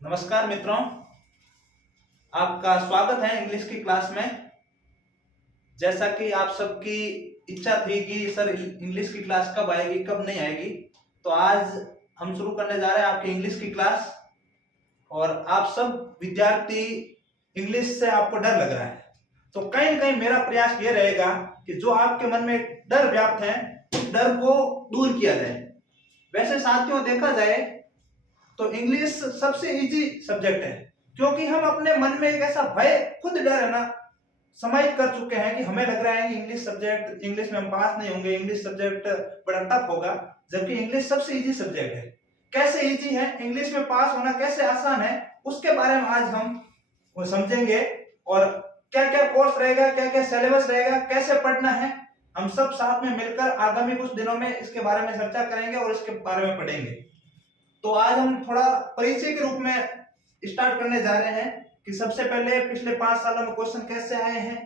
नमस्कार मित्रों, आपका स्वागत है इंग्लिश की क्लास में। जैसा कि आप सबकी इच्छा थी कि सर इंग्लिश की क्लास कब आएगी कब नहीं आएगी, तो आज हम शुरू करने जा रहे हैं आपकी इंग्लिश की क्लास। और आप सब विद्यार्थी इंग्लिश से आपको डर लग रहा है, तो कहीं न कहीं मेरा प्रयास ये रहेगा कि जो आपके मन में डर व्याप्त है उस डर को दूर किया जाए। वैसे साथियों, देखा जाए तो इंग्लिश सबसे इजी सब्जेक्ट है, क्योंकि हम अपने मन में एक ऐसा भय, खुद डर है ना, समाहित कर चुके हैं कि हमें लग रहा है कि इंग्लिश में हम पास नहीं होंगे, इंग्लिश सब्जेक्ट बड़ा टफ होगा। जबकि इंग्लिश सबसे इजी सब्जेक्ट है। कैसे इजी है, इंग्लिश में पास होना कैसे आसान है, उसके बारे में आज हम वो समझेंगे। और क्या क्या कोर्स रहेगा, क्या क्या सिलेबस रहेगा, कैसे पढ़ना है, हम सब साथ में मिलकर आगामी कुछ दिनों में इसके बारे में चर्चा करेंगे और इसके बारे में पढ़ेंगे। तो आज हम थोड़ा परिचय के रूप में स्टार्ट करने जा रहे हैं कि सबसे पहले पिछले 5 सालों में क्वेश्चन कैसे आए हैं,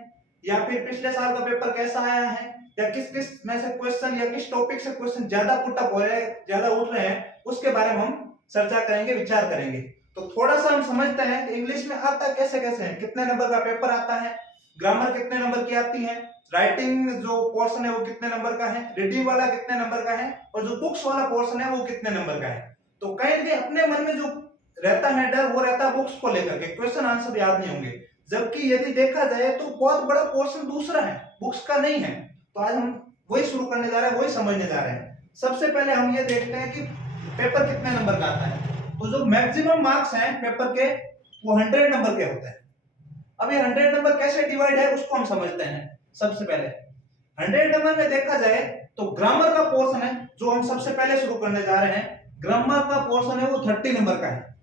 या फिर पिछले साल का पेपर कैसा आया है, या किस किस में से क्वेश्चन या किस टॉपिक से क्वेश्चन ज्यादा पुटअप हो रहे हैं, ज्यादा उठ रहे हैं, उसके बारे में हम चर्चा करेंगे, विचार करेंगे। तो थोड़ा सा हम समझते हैं कि इंग्लिश में आता कैसे कैसे है, कितने नंबर का पेपर आता है, ग्रामर कितने नंबर की आती है, राइटिंग जो पोर्शन है वो कितने नंबर का है, रीडिंग वाला कितने नंबर का है, और जो बुक्स वाला पोर्शन है वो कितने नंबर का है। तो कहीं ना कहीं अपने मन में जो रहता है डर, वो रहता है बुक्स को लेकर के, क्वेश्चन आंसर याद नहीं होंगे। जबकि यदि देखा जाए तो बहुत बड़ा पोर्शन दूसरा है, बुक्स का नहीं है। तो आज हम वही शुरू करने जा रहे हैं, वही समझने जा रहे हैं। सबसे पहले हम ये देखते हैं कि पेपर कितने नंबर का आता है। तो जो मैक्सिमम मार्क्स हैं पेपर के, वो 100 नंबर के होते हैं। अब ये 100 नंबर कैसे डिवाइड है उसको हम समझते हैं। सबसे पहले 100 नंबर में देखा जाए तो ग्रामर का पोर्शन है जो हम सबसे पहले शुरू करने जा रहे हैं। ग्रामर का पोर्शन है वो 30 नंबर का है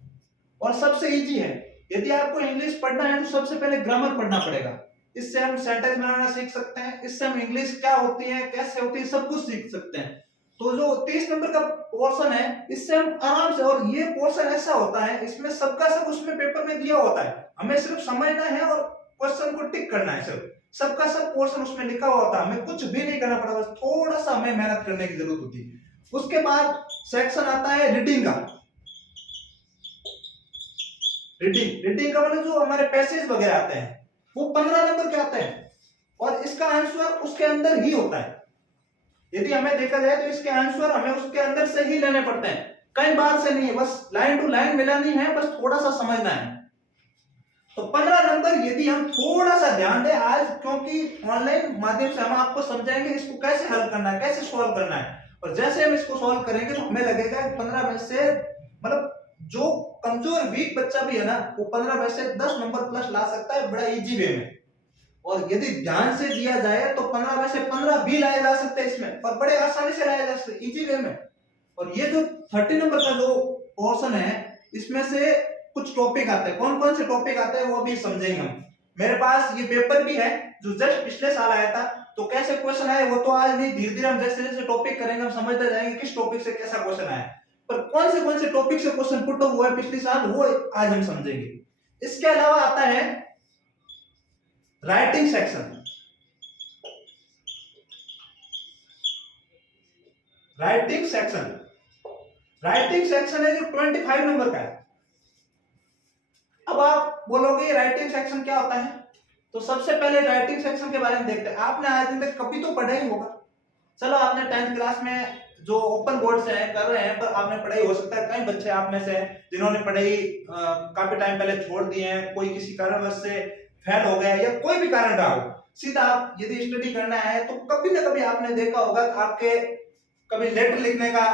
और सबसे इजी है। यदि आपको इंग्लिश पढ़ना है तो सबसे पहले ग्रामर पढ़ना पड़ेगा। इससे हम सेंटेंस बनाना सीख सकते हैं, इससे हम इंग्लिश क्या होती है, कैसे होती है, सब कुछ सीख सकते हैं। तो जो 30 नंबर का पोर्शन है, इससे हम आराम से, और ये पोर्शन ऐसा होता है इसमें सबका सब उसमें पेपर में दिया होता है, हमें सिर्फ समझना है और क्वेश्चन को टिक करना है। सिर्फ सबका सब पोर्शन उसमें लिखा हुआ होता है, हमें कुछ भी नहीं करना पड़ता, बस थोड़ा सा हमें मेहनत करने की जरूरत होती है। उसके बाद सेक्शन आता है रीडिंग का। रीडिंग का मतलब जो हमारे पैसेज वगैरह आते हैं वो 15 नंबर के आते हैं, और इसका आंसर उसके अंदर ही होता है। यदि हमें देखा जाए तो इसके आंसर हमें उसके अंदर से ही लेने पड़ते हैं, कई बार से नहीं है, बस लाइन टू लाइन मिलानी है, बस थोड़ा सा समझना है। तो 15 नंबर यदि हम थोड़ा सा ध्यान दें आज, क्योंकि ऑनलाइन माध्यम से हम आपको समझाएंगे इसको कैसे हल करना है, कैसे सॉल्व करना है। और जैसे हम इसको सॉल्व करेंगे तो हमें लगेगा कि 15 में से, मतलब जो कमजोर वीक बच्चा भी है ना, वो 15 में से 10 नंबर प्लस ला सकता है बड़ा इजी वे में। और यदि ध्यान से दिया जाए तो 15 में से 15 भी लाए जा सकते हैं इसमें, और बड़े आसानी से लाए जा सकते हैं, इजी वे में। और ये जो 30 नंबर का जो पोर्शन है, इसमें से कुछ टॉपिक आते हैं। कौन कौन से टॉपिक आते हैं वो भी समझेंगे हम। मेरे पास ये पेपर भी है जो जस्ट पिछले साल आया था, तो कैसे क्वेश्चन आए वो तो आज नहीं, धीरे धीरे हम जैसे जैसे टॉपिक करेंगे हम समझते जाएंगे किस टॉपिक से कैसा क्वेश्चन आया। पर कौन से टॉपिक से क्वेश्चन पुट हुआ है पिछले साल, वो आज हम समझेंगे। इसके अलावा आता है writing section. Writing section writing section है जो 25 नंबर का है। अब आप बोलोगे राइटिंग सेक्शन क्या होता है, तो सबसे पहले राइटिंग सेक्शन के बारे में देखते हैं। आपने आज दिन तक कभी तो पढ़ा ही होगा। चलो, आपने 10th क्लास में जो ओपन बोर्ड से कर रहे हैं, पर आपने पढ़ाई, हो सकता है कई बच्चे आप में से जिन्होंने पढ़ाई काफी टाइम पहले छोड़ दी है, कोई किसी कारणवश से फेल हो गया या कोई भी कारण रहा हो। सीधा आप यदि स्टडी करना है तो कभी ना कभी आपने देखा होगा आपके कभी लेटर लिखने का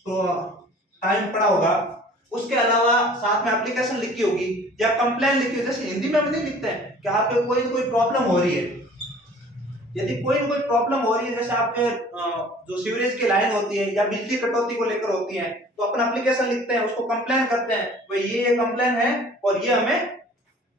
तो टाइम पड़ा होगा, उसके अलावा साथ में एप्लीकेशन लिखी होगी या कंप्लेन लिखी होगी। जैसे हिंदी में हम नहीं लिखते हैं कि आपको कोई प्रॉब्लम हो रही है। यदि कोई प्रॉब्लम हो रही है, जैसे आपके जो सीवरेज की लाइन होती है या बिजली कटौती को लेकर होती है, तो अपन एप्लीकेशन लिखते हैं, उसको कंप्लेन करते हैं, भाई ये कंप्लेन है और ये हमें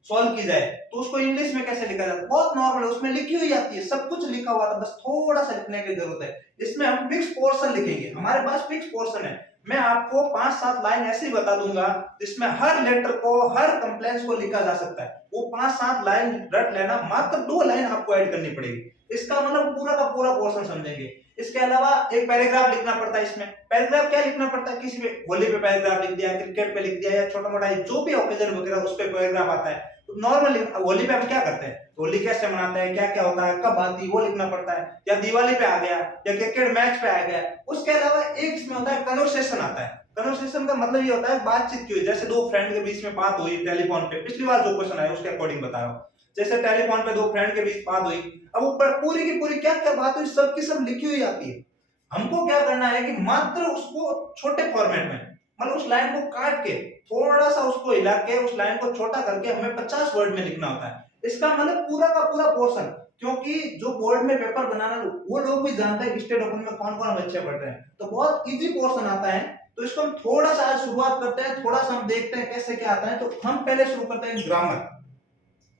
सॉल्व की जाए। तो उसको इंग्लिश में कैसे लिखा जाता है, बहुत नॉर्मल है, उसमें लिखी हुई आती है, सब कुछ लिखा हुआ था, बस थोड़ा सा लिखने की जरूरत है। इसमें हम फिक्स पोर्शन लिखेंगे, हमारे पास फिक्स पोर्शन है। मैं आपको 5-7 लाइन ऐसे ही बता दूंगा जिसमें हर लेटर को, हर कंप्लेंट्स को लिखा जा सकता है। वो 5-7 लाइन रट लेना, मात्र 2 लाइन आपको ऐड करनी पड़ेगी। इसका मतलब पूरा का पूरा पोर्शन समझेंगे। इसके अलावा एक पैराग्राफ लिखना पड़ता है। इसमें पैराग्राफ क्या लिखना पड़ता है, किसी पे होली पे पैराग्राफ लिख दिया, क्रिकेट पे लिख दिया, या छोटा मोटा जो भी ओकेजन वगैरह उस पे पैराग्राफ आता है। तो नॉर्मली होली पे हम क्या करते हैं, होली कैसे मनाते हैं, क्या क्या होता है, कब आती है, वो लिखना पड़ता है। या दिवाली पे आ गया, या क्रिकेट मैच पे आ गया। उसके अलावा एक इसमें होता है कन्वर्सेशन आता है। कन्वर्सेशन का मतलब ये होता है बातचीत की हुई, जैसे दो फ्रेंड के बीच में बात हुई टेलीफोन पे, पिछली बार जो क्वेश्चन आया उसके अकॉर्डिंग बता रहा हूँ। जैसे टेलीफोन पे दो फ्रेंड के बीच बात हुई, अब वो पूरी की पूरी क्या क्या बात हुई सब की सब लिखी हुई आती है। हमको क्या करना है कि मात्र उसको छोटे फॉर्मेट में, मतलब उस लाइन को काट के थोड़ा सा उसको हिला के उस लाइन को छोटा करके हमें 50 वर्ड में लिखना होता है। इसका मतलब पूरा का पूरा पोर्शन, क्योंकि जो बोर्ड में पेपर बनाना वो लोग भी जानते हैं स्टेट ओपन में कौन कौन बच्चे पढ़ रहे हैं, तो बहुत इजी पोर्शन आता है। तो इसको हम थोड़ा सा शुरुआत करते हैं, थोड़ा सा हम देखते हैं कैसे क्या आता है। तो हम पहले शुरू करते हैं ग्रामर,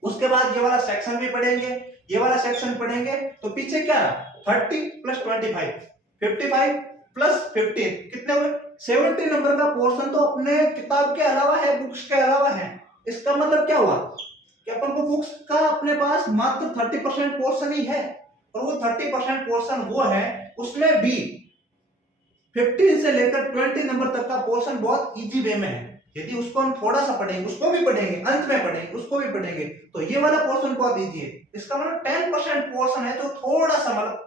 उसके बाद ये वाला सेक्शन भी पढ़ेंगे, ये वाला सेक्शन पढ़ेंगे। तो पीछे क्या 30 प्लस 25, 55 प्लस 15 कितने हुए 70 नंबर का पोर्शन तो अपने किताब के अलावा है, बुक्स के अलावा है। इसका मतलब क्या हुआ कि अपन को बुक्स का अपने पास मात्र 30% पोर्शन ही है, और वो 30% पोर्शन वो है, उसमें भी 15 से लेकर 20 नंबर तक का पोर्शन बहुत इजी वे में है। यदि उसको हम थोड़ा सा पढ़ेंगे, उसको भी पढ़ेंगे, अंत में पढ़ेंगे, उसको भी पढ़ेंगे, तो ये वाला पोर्शन बहुत इजी है। इसका मतलब 10% पोर्शन है जो थोड़ा सा मतलब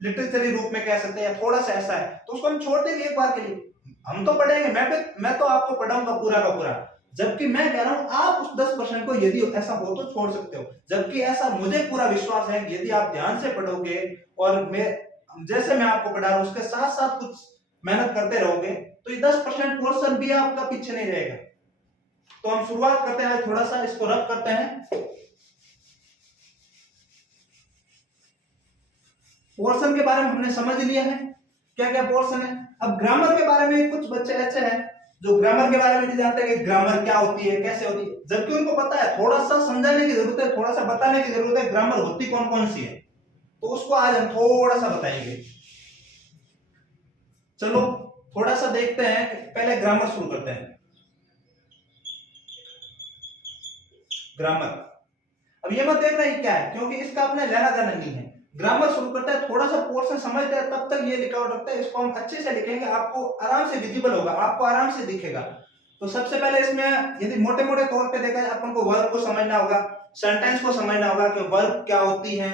लिटरेचरी रूप में कह सकते हैं, थोड़ा सा ऐसा है, तो उसको हम छोड़ देंगे एक बार के लिए। हम तो पढ़ेंगे, मैं तो आपको पढ़ाऊंगा पूरा का पूरा, जबकि मैं कह रहा हूं आप उस 10% को यदि ऐसा हो तो छोड़ सकते हो। जबकि ऐसा मुझे पूरा विश्वास है यदि आप ध्यान से पढ़ोगे और मैं जैसे मैं आपको पढ़ा रहा हूं उसके साथ साथ कुछ मेहनत करते रहोगे, तो ये 10% पोर्शन भी आपका पीछे नहीं रहेगा। तो हम शुरुआत करते हैं, थोड़ा सा इसको रब करते हैं। पोर्शन के बारे में हमने समझ लिया है क्या क्या पोर्शन है। अब ग्रामर के बारे में कुछ बच्चे ऐसे हैं जो ग्रामर के बारे में नहीं जानते कि ग्रामर क्या होती है, कैसे होती है, जबकि उनको पता है। थोड़ा सा समझाने की जरूरत है, थोड़ा सा बताने की जरूरत है ग्रामर होती कौन कौन सी है, तो उसको आज हम थोड़ा सा बताएंगे। चलो थोड़ा सा देखते हैं, पहले ग्रामर शुरू करते हैं। ग्रामर, अब ये मत देखना ही क्या है क्योंकि इसका अपने लेना देना नहीं है। ग्रामर शुरू करता है, थोड़ा सा पोर्शन समझते हैं तब तक ये लिखा हुआ रखता है। इसको हम अच्छे से लिखेंगे, आपको आराम से विजिबल होगा, आपको आराम से दिखेगा। तो सबसे पहले इसमें यदि मोटे मोटे तौर पे देखा जाए, अपन को वर्ब को समझना होगा, सेंटेंस को समझना होगा कि वर्ब क्या होती है,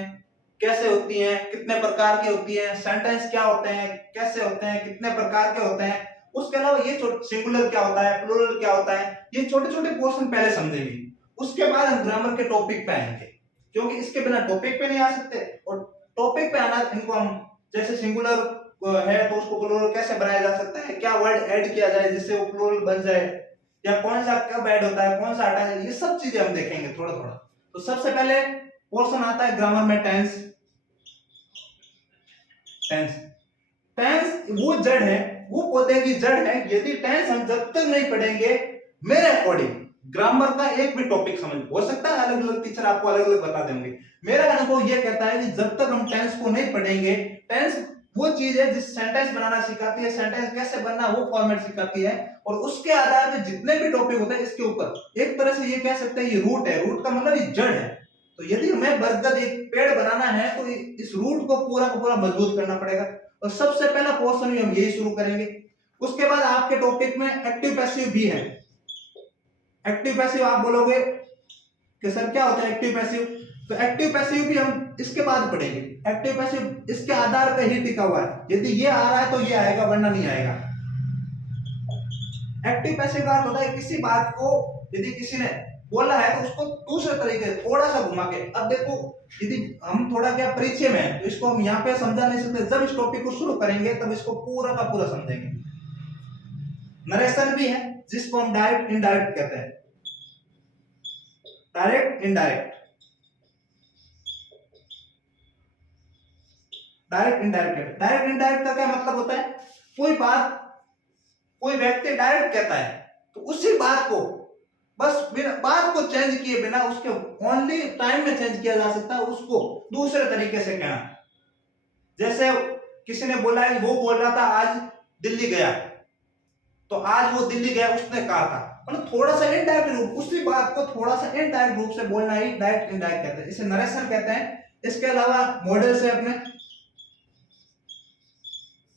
कैसे होती है, कितने प्रकार की होती है, सेंटेंस क्या होते हैं, कैसे होते हैं, कितने प्रकार के होते हैं। उसके अलावा ये सिंगुलर क्या होता है, प्लूरल क्या होता है, ये छोटे छोटे पोर्शन पहले समझेंगे। उसके बाद हम ग्रामर के टॉपिक पे आएंगे, क्योंकि इसके बिना टॉपिक पे नहीं आ सकते। और टॉपिक पे आना, इनको हम जैसे सिंगुलर है तो उसको प्लूरल कैसे बनाया जा सकता है, क्या वर्ड ऐड किया जाए जिससे वो प्लूरल बन जाए, या कौन सा कब ऐड होता है, कौन सा हटा है, ये सब चीजें हम देखेंगे थोड़ा थोड़ा। तो सबसे पहले पोर्शन आता है ग्रामर में टेंस। टेंस, टेंस वो जड़ है, वो पौधे की जड़ है। यदि टेंस हम जब तक नहीं पढ़ेंगे, मेरे अकॉर्डिंग ग्रामर का एक भी टॉपिक समझ, हो सकता है अलग अलग टीचर आपको अलग अलग बता देंगे, मेरा अनुभव ये कहता है कि जब तक हम टेंस को नहीं पढ़ेंगे, टेंस वो चीज है जिस सेंटेंस बनाना सिखाती है, सेंटेंस कैसे बनना वो फॉर्मेट सिखाती है, और उसके आधार पर जितने भी टॉपिक होते हैं इसके ऊपर एक तरह से ये कह सकते हैं ये रूट है। रूट का मतलब ये जड़ है। तो यदि हमें बरगद एक पेड़ बनाना है तो इस रूट को पूरा का पूरा मजबूत करना पड़ेगा, और सबसे पहला पोर्शन भी हम यही शुरू करेंगे। उसके बाद आपके टॉपिक में एक्टिव पैसिव भी है। एक्टिव पैसिव आप बोलोगे कि सर क्या होता है एक्टिव पैसिव, तो एक्टिव पैसिव भी हम इसके बाद पढ़ेंगे। एक्टिव पैसिव इसके आधार पर ही टिका हुआ है, यदि ये आ रहा है तो ये आएगा वरना नहीं आएगा। एक्टिव पैसिव का अर्थ होता है किसी बात को यदि किसी ने बोला है तो उसको दूसरे तरीके थोड़ा सा घुमा के। अब देखो यदि हम थोड़ा क्या परिचय में है तो इसको हम यहाँ पे समझा नहीं सकते, जब इस टॉपिक को शुरू करेंगे तब इसको पूरा का पूरा समझेंगे। नरेशन भी है जिसको हम डायरेक्ट इनडायरेक्ट कहते हैं। डायरेक्ट इनडायरेक्ट, डायरेक्ट इनडायरेक्ट कहते हैं। डायरेक्ट इनडायरेक्ट का क्या मतलब होता है, कोई बात कोई व्यक्ति डायरेक्ट कहता है तो उसी बात को बस बिना बात को चेंज किए बिना उसके ओनली टाइम में चेंज किया जा सकता है, उसको दूसरे तरीके से कहना। जैसे किसी ने बोला है वो बोल रहा था आज दिल्ली गया, तो आज वो दिल्ली गया उसने कहा था, मतलब थोड़ा सा इनडायरेक्ट रूप, उसी बात को थोड़ा सा इनडायरेक्ट रूप से बोलना ही डायरेक्ट इनडायरेक्ट कहते हैं, इसे नरेशन कहते हैं। इसके अलावा मॉडल से अपने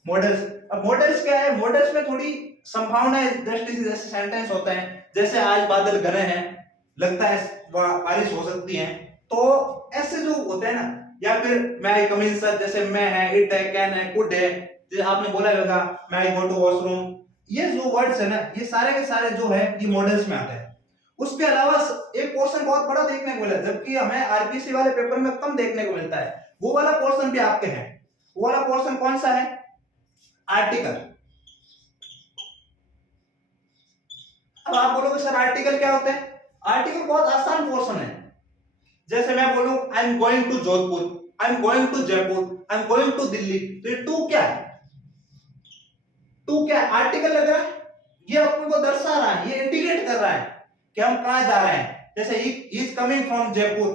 मॉडल्स। अब मॉडल्स क्या है, मॉडल्स में थोड़ी संभावनाएं दृष्टि से, जैसे सेंटेंस होते हैं, जैसे आज बादल घने हैं, लगता है बारिश हो सकती है, तो ऐसे जो होते हैं ना, या फिर मैं आई कम इन सर, जैसे मैं है, इट है, कैन है, कुड है, जैसे आपने बोला होगा मैं आई गो टू वॉशरूम, ये जो वर्ड्स है ना, ये सारे के सारे जो है ये मॉडल्स में आते हैं। उसके अलावा एक पोर्शन बहुत बड़ा देखने को मिला, जबकि हमें आरपीसी वाले पेपर में कम देखने को मिलता है, वो वाला पोर्शन भी आपके हैं। वो वाला पोर्शन कौन सा है, आर्टिकल। अब आप बोलोगे सर आर्टिकल क्या होता है, आर्टिकल बहुत आसान पोर्शन है। जैसे मैं बोलूं I am going to Jodhpur, I am going to Jaipur, I am going to Delhi, तो ये टू क्या है, टू क्या है, आर्टिकल लग रहा है, ये अपन को दर्शा रहा है, ये इंडिकेट कर रहा है कि हम कहां जा रहे हैं। जैसे he is coming from Jaipur,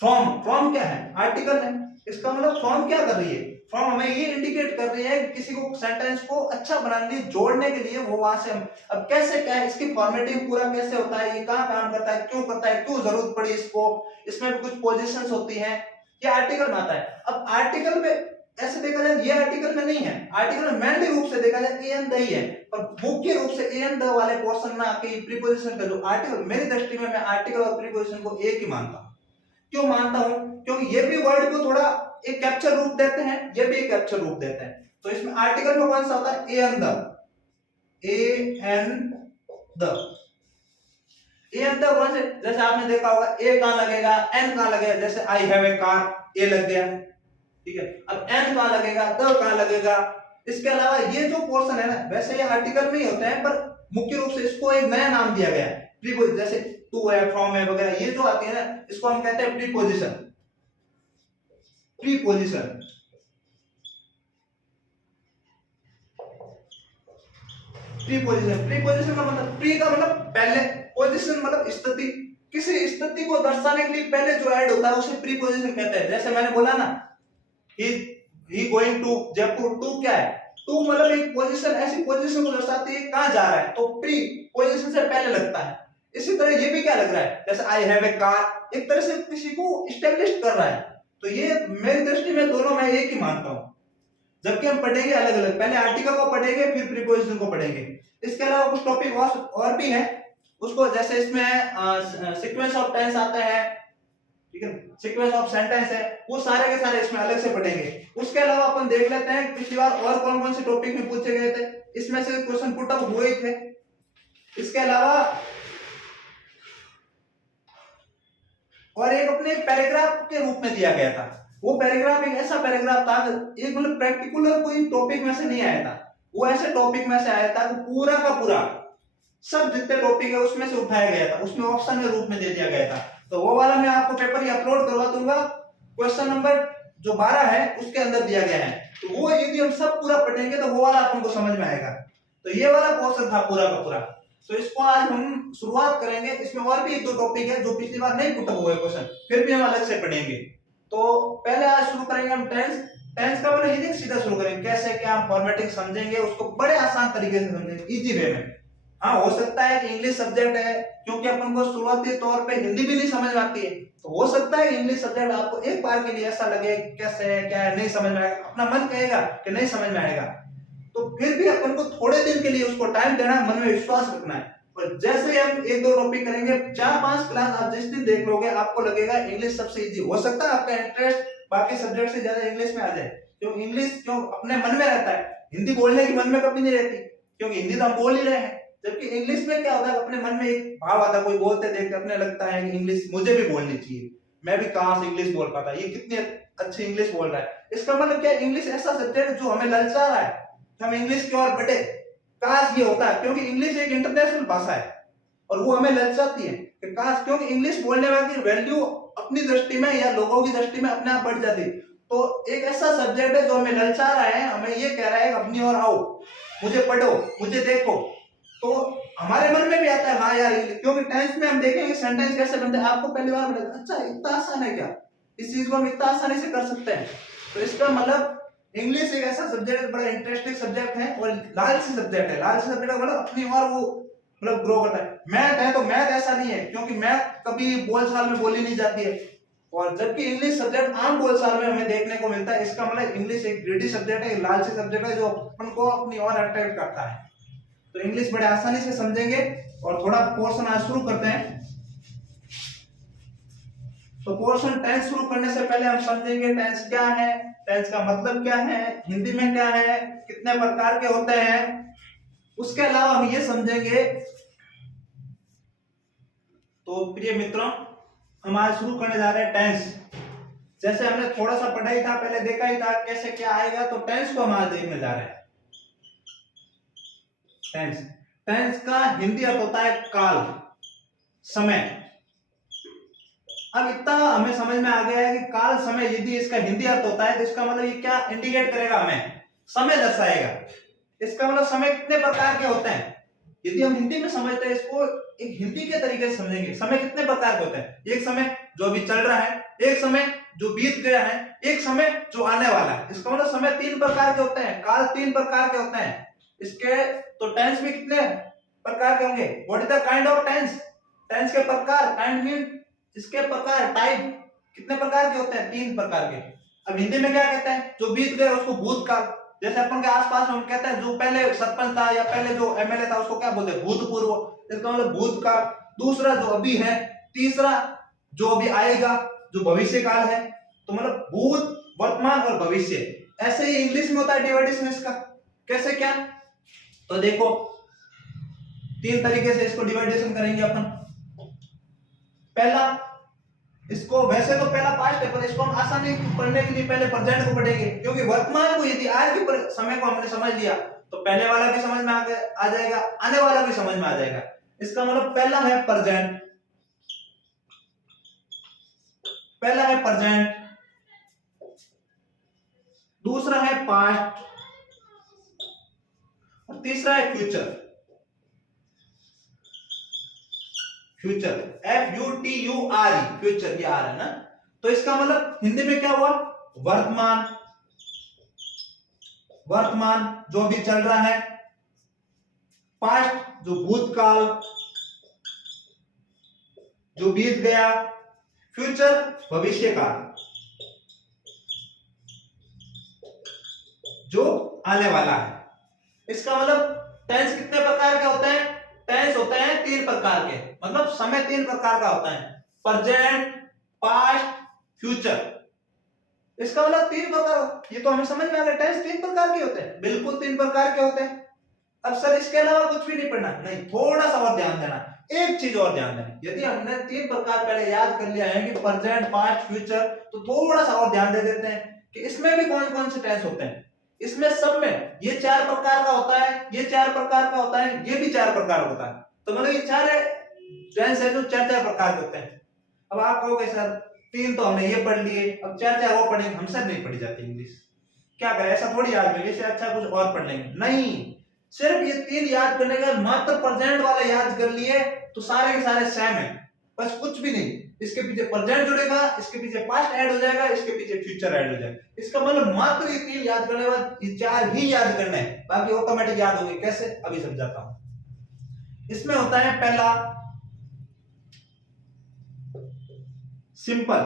from, from क्या है, आर्टिकल है, इसका मतलब फ्रॉम क्या कर रही है, फ्रॉम हमें ये इंडिकेट कर रही है कि किसी को सेंटेंस को अच्छा बनाने के लिए, जोड़ने के लिए वो वहां से हम, अब कैसे क्या है, इसकी फॉर्मेटिंग पूरा कैसे होता है, ये कहां काम करता है, क्यों जरूरत पड़ी इसको, इसमें भी कुछ पोजीशंस होती हैं, ये आर्टिकल में आता है। अब आर्टिकल में ऐसे देखा जाए, ये आर्टिकल में नहीं है, आर्टिकल में मेनली रूप से देखा जाए ए एंड द ही है, पर मुख्य रूप से ए एंड द वाले पोर्शन में आके प्रीपोजिशन का जो आर्टिकल, मेरी दृष्टि में मैं आर्टिकल और प्रीपोजिशन को एक ही मानता हूं। क्यों मानता हूं, क्योंकि ये भी वर्ड को थोड़ा एक कैप्चर रूप देते हैं, ये भी एक कैप्चर रूप देते हैं। तो इसमें आर्टिकल में कौन सा होता है, A and the, A and the, A and the कौन से, जैसे आपने देखा होगा ए कहां लगेगा, एन कहां लगेगा, जैसे आई हैव ए कार, ए लग गया, ठीक है। अब एन कहां लगेगा, द कहां लगेगा। इसके अलावा ये जो पोर्शन है ना, वैसे ये आर्टिकल में ही होते हैं, पर मुख्य रूप से इसको एक नया नाम दिया गया है, प्रीपोजिशन, जैसे टू है, फ्रॉम है वगैरह, ये जो आती है ना, इसको हम कहते हैं प्रीपोजिशन, प्रीपोजिशन, प्रीपोजिशन, प्रीपोजिशन का मतलब, प्री का मतलब पहले, पोजीशन मतलब स्थिति, किसी स्थिति को दर्शाने के लिए पहले जो ऐड होता है उसे प्रीपोजिशन कहते हैं। जैसे मैंने बोला ना, he going to Jaipur, to क्या है, टू मतलब एक पोजीशन, ऐसी पोजीशन को दर्शाती है कहां जा रहा है, तो प्री पोजीशन से पहले लगता है। इसी तरह ये भी क्या लग रहा है, जैसे आई हैव ए कार, एक तरह से किसी को एस्टेब्लिश कर रहा है। तो ये मेरी दृष्टि में दोनों मैं एक ही मानता हूं, जबकि हम पढ़ेंगे अलग अलग, पहले आर्टिकल को पढ़ेंगे फिर प्रीपोजिशन को पढ़ेंगे। इसके अलावा कुछ टॉपिक और भी है, उसको जैसे इसमें सीक्वेंस ऑफ टेंस आता है, ठीक है, सीक्वेंस ऑफ सेंटेंस है, वो सारे के सारे इसमें अलग से पढ़ेंगे। उसके अलावा अपन देख लेते हैं पिछली बार और कौन कौन से टॉपिक में पूछे गए थे, इसमें से क्वेश्चन पुट अप हुए थे। इसके अलावा और एक अपने पैराग्राफ के रूप में दिया गया था, वो पैराग्राफ एक ऐसा पैराग्राफ था, एक मतलब प्रैक्टिकुलर कोई टॉपिक में से नहीं आया था, वो ऐसे टॉपिक में से आया था कि पूरा का पूरा सब जितने टॉपिक है उसमें से उठाया गया था, उसमें ऑप्शन के रूप में दे दिया गया था। तो वो वाला मैं आपको पेपर ही अपलोड करवा दूंगा, क्वेश्चन नंबर जो 12 है उसके अंदर दिया गया है, तो वो यदि हम सब पूरा पढ़ेंगे तो वो वाला आपको समझ में आएगा। तो ये वाला पोर्शन था पूरा का पूरा, तो इसको आज हम शुरुआत करेंगे। इसमें और भी एक दो टॉपिक है जो पिछली बार नहीं पुट हुए क्वेश्चन, फिर भी हम अलग से पढ़ेंगे। तो पहले आज शुरू करेंगे हम टेंस, टेंस का मतलब ये सीधा शुरू करेंगे, कैसे क्या हम फॉर्मेटिंग समझेंगे, उसको बड़े आसान तरीके से समझेंगे, इजी वे में। हाँ, हो सकता है कि इंग्लिश सब्जेक्ट है, क्योंकि अपन को शुरुआती तौर पे हिंदी भी नहीं समझ में आती है, तो हो सकता है इंग्लिश सब्जेक्ट आपको एक बार के लिए ऐसा लगे कैसे है क्या है, नहीं समझ में आएगा, अपना मन कहेगा कि नहीं समझ में आएगा, तो फिर भी अपन को थोड़े दिन के लिए उसको टाइम देना है, मन में विश्वास रखना है। और जैसे ही हम एक दो टॉपिक करेंगे, 4-5 क्लास आप जिस दिन देख लोगे आपको लगेगा इंग्लिश सबसे इजी। हो सकता है आपका इंटरेस्ट बाकी सब्जेक्ट से ज्यादा इंग्लिश में आ जाए, क्यों इंग्लिश क्यों अपने मन में रहता है, हिंदी बोलने की मन में कभी नहीं रहती, क्योंकि हिंदी तो हम बोल ही रहे हैं। जबकि इंग्लिश में क्या होता है, अपने मन में एक भाव आता है, कोई बोलते देख के अपने लगता है कि इंग्लिश मुझे भी बोलनी चाहिए, मैं भी कहां से इंग्लिश बोल पाता, ये कितनी अच्छी इंग्लिश बोल रहा है। इसका मतलब क्या, इंग्लिश ऐसा सब्जेक्ट जो हमें ललचा रहा है, हम इंग्लिश की ओर बढ़े, काश ये होता है, क्योंकि इंग्लिश एक इंटरनेशनल भाषा है और वो हमें ललचाती है कि काश, क्योंकि इंग्लिश बोलने वाले की वैल्यू अपनी दृष्टि में या लोगों की दृष्टि में अपने आप बढ़ जाती है। तो एक ऐसा सब्जेक्ट है जो हमें ललचा रहा है, हमें ये कह रहा है अपनी ओर आओ, मुझे पढ़ो, मुझे देखो, तो हमारे मन में भी आता है हाँ यार, क्योंकि टेंस में हम देखेंगे सेंटेंस कैसे बनते हैं, आपको पहली बार मिलेगा अच्छा इतना आसान है क्या, इस चीज को हम इतना आसानी से कर सकते हैं। तो इसका मतलब इंग्लिश एक ऐसा सब्जेक्ट, बड़ा इंटरेस्टिंग सब्जेक्ट है और लालची सब्जेक्ट है। लालची सब्जेक्ट मतलब अपनी ओर वो मतलब ग्रो करता है। मैथ है तो मैथ ऐसा नहीं है, क्योंकि मैथ कभी बोलचाल में बोली नहीं जाती है, और जबकि इंग्लिश सब्जेक्ट आम बोलचाल में हमें देखने को मिलता है। इसका मतलब इंग्लिश एक ग्रीडी सब्जेक्ट है, लालची सब्जेक्ट है जो अपन को अपनी ओर अट्रैक्ट करता है। तो इंग्लिश बड़े आसानी से समझेंगे और थोड़ा पोर्शन आज शुरू करते हैं। तो पोर्शन टेंस शुरू करने से पहले हम समझेंगे टेंस क्या है, टेंस का मतलब क्या है, हिंदी में क्या है, कितने प्रकार के होते हैं। उसके अलावा हम ये समझेंगे। तो प्रिय मित्रों, हम आज शुरू करने जा रहे हैं टेंस। जैसे हमने थोड़ा सा पढ़ा ही था, पहले देखा ही था कैसे क्या आएगा, तो टेंस को हम आज देखने जा रहे हैं। टेंस, टेंस का हिंदी अर्थ होता है काल, समय। अब इतना हमें समझ में आ गया है कि काल समय यदि इसका हिंदी अर्थ होता है तो इसका मतलब ये क्या इंडिकेट करेगा, हमें समय दर्शाएगा। इसका मतलब समय कितने प्रकार के होते हैं, यदि हम हिंदी में समझते हैं इसको, एक हिंदी के तरीके से समझेंगे समय कितने प्रकार के होते हैं। एक समय जो अभी चल रहा है, एक समय जो बीत गया है, एक समय जो आने वाला है। इसका मतलब समय 3 प्रकार के होते हैं, काल 3 प्रकार के होते हैं इसके। तो टेंस भी कितने प्रकार के होंगे, what is the kind of tense, tense के प्रकार, काइंड मीन इसके प्रकार, टाइप कितने प्रकार के होते हैं, 3 प्रकार के। अब हिंदी में क्या कहते हैं, जो बीत गया उसको भूतकाल। जैसे अपन के आसपास में हम कहते हैं जो पहले सरपंच था या पहले जो एमएलए था उसको क्या बोलते हैं, भूतपूर्व। इसका मतलब भूतकाल। दूसरा जो अभी है, तीसरा जो अभी आएगा, जो भविष्य काल है। तो मतलब भूत, वर्तमान और भविष्य। ऐसे ही इंग्लिश में होता है डिवाइडेशन इसका। कैसे क्या, तो देखो 3 तरीके से इसको डिवाइडेशन करेंगे अपन। पहला, इसको वैसे तो पहला पास्ट है पर इसको हम आसानी पढ़ने के लिए पहले प्रेजेंट को पढ़ेंगे, क्योंकि वर्तमान को यदि आज के समय को हमने समझ लिया तो पहले वाला भी समझ में आ जाएगा, आने वाला भी समझ में आ जाएगा। इसका मतलब पहला है प्रेजेंट, पहला है प्रेजेंट, दूसरा है पास्ट और तीसरा है फ्यूचर। फ्यूचर, FUTURE, फ्यूचर, ये आ रहा है ना। तो इसका मतलब हिंदी में क्या हुआ, वर्तमान, वर्तमान जो अभी चल रहा है, पास्ट जो भूतकाल जो बीत गया, फ्यूचर भविष्य काल जो आने वाला है। इसका मतलब टेंस कितने प्रकार के होते हैं, टेंस होते हैं 3 प्रकार के, मतलब समय 3 प्रकार का होता है, प्रेजेंट, पास्ट, फ्यूचर। इसका मतलब 3 प्रकार, ये तो हमें समझ में आ गया टेंस 3 प्रकार के होते हैं, बिल्कुल 3 प्रकार के होते हैं। अब सर इसके अलावा कुछ भी नहीं पढ़ना, नहीं, थोड़ा सा और ध्यान देना, एक चीज और ध्यान देना। यदि हमने 3 प्रकार पहले याद कर लिया है कि प्रेजेंट, पास्ट, फ्यूचर, तो थोड़ा सा और ध्यान दे देते हैं कि इसमें भी कौन कौन से टेंस होते हैं। इसमें सब में ये 4 प्रकार का होता है, ये 4 प्रकार का होता है, ये भी 4 प्रकार होता है। तो मतलब ये 4 टेंस है जो 4 प्रकार के होते हैं। अब आप कहोगे सर 3 तो हमने ये पढ़ लिए, अब 4 वो पढ़ेंगे, हमसे नहीं पढ़ी जाती इंग्लिश, क्या करें, ऐसा थोड़ी याद करेंगे, इससे अच्छा कुछ और पढ़ लेंगे। नहीं, सिर्फ ये 3 याद करने का, मात्र प्रेजेंट वाले याद कर लिए तो सारे के सारे सेम है, बस कुछ भी नहीं। इसके पीछे प्रेजेंट जुड़ेगा, इसके पीछे पास्ट ऐड हो जाएगा, इसके पीछे फ्यूचर ऐड हो जाएगा। इसका मतलब मात्र ये 3 याद करने के बाद ये 4 ही याद करने हैं, बाकी ऑटोमेटिक याद होंगे। कैसे, अभी समझाता हूं। इसमें होता है पहला सिंपल,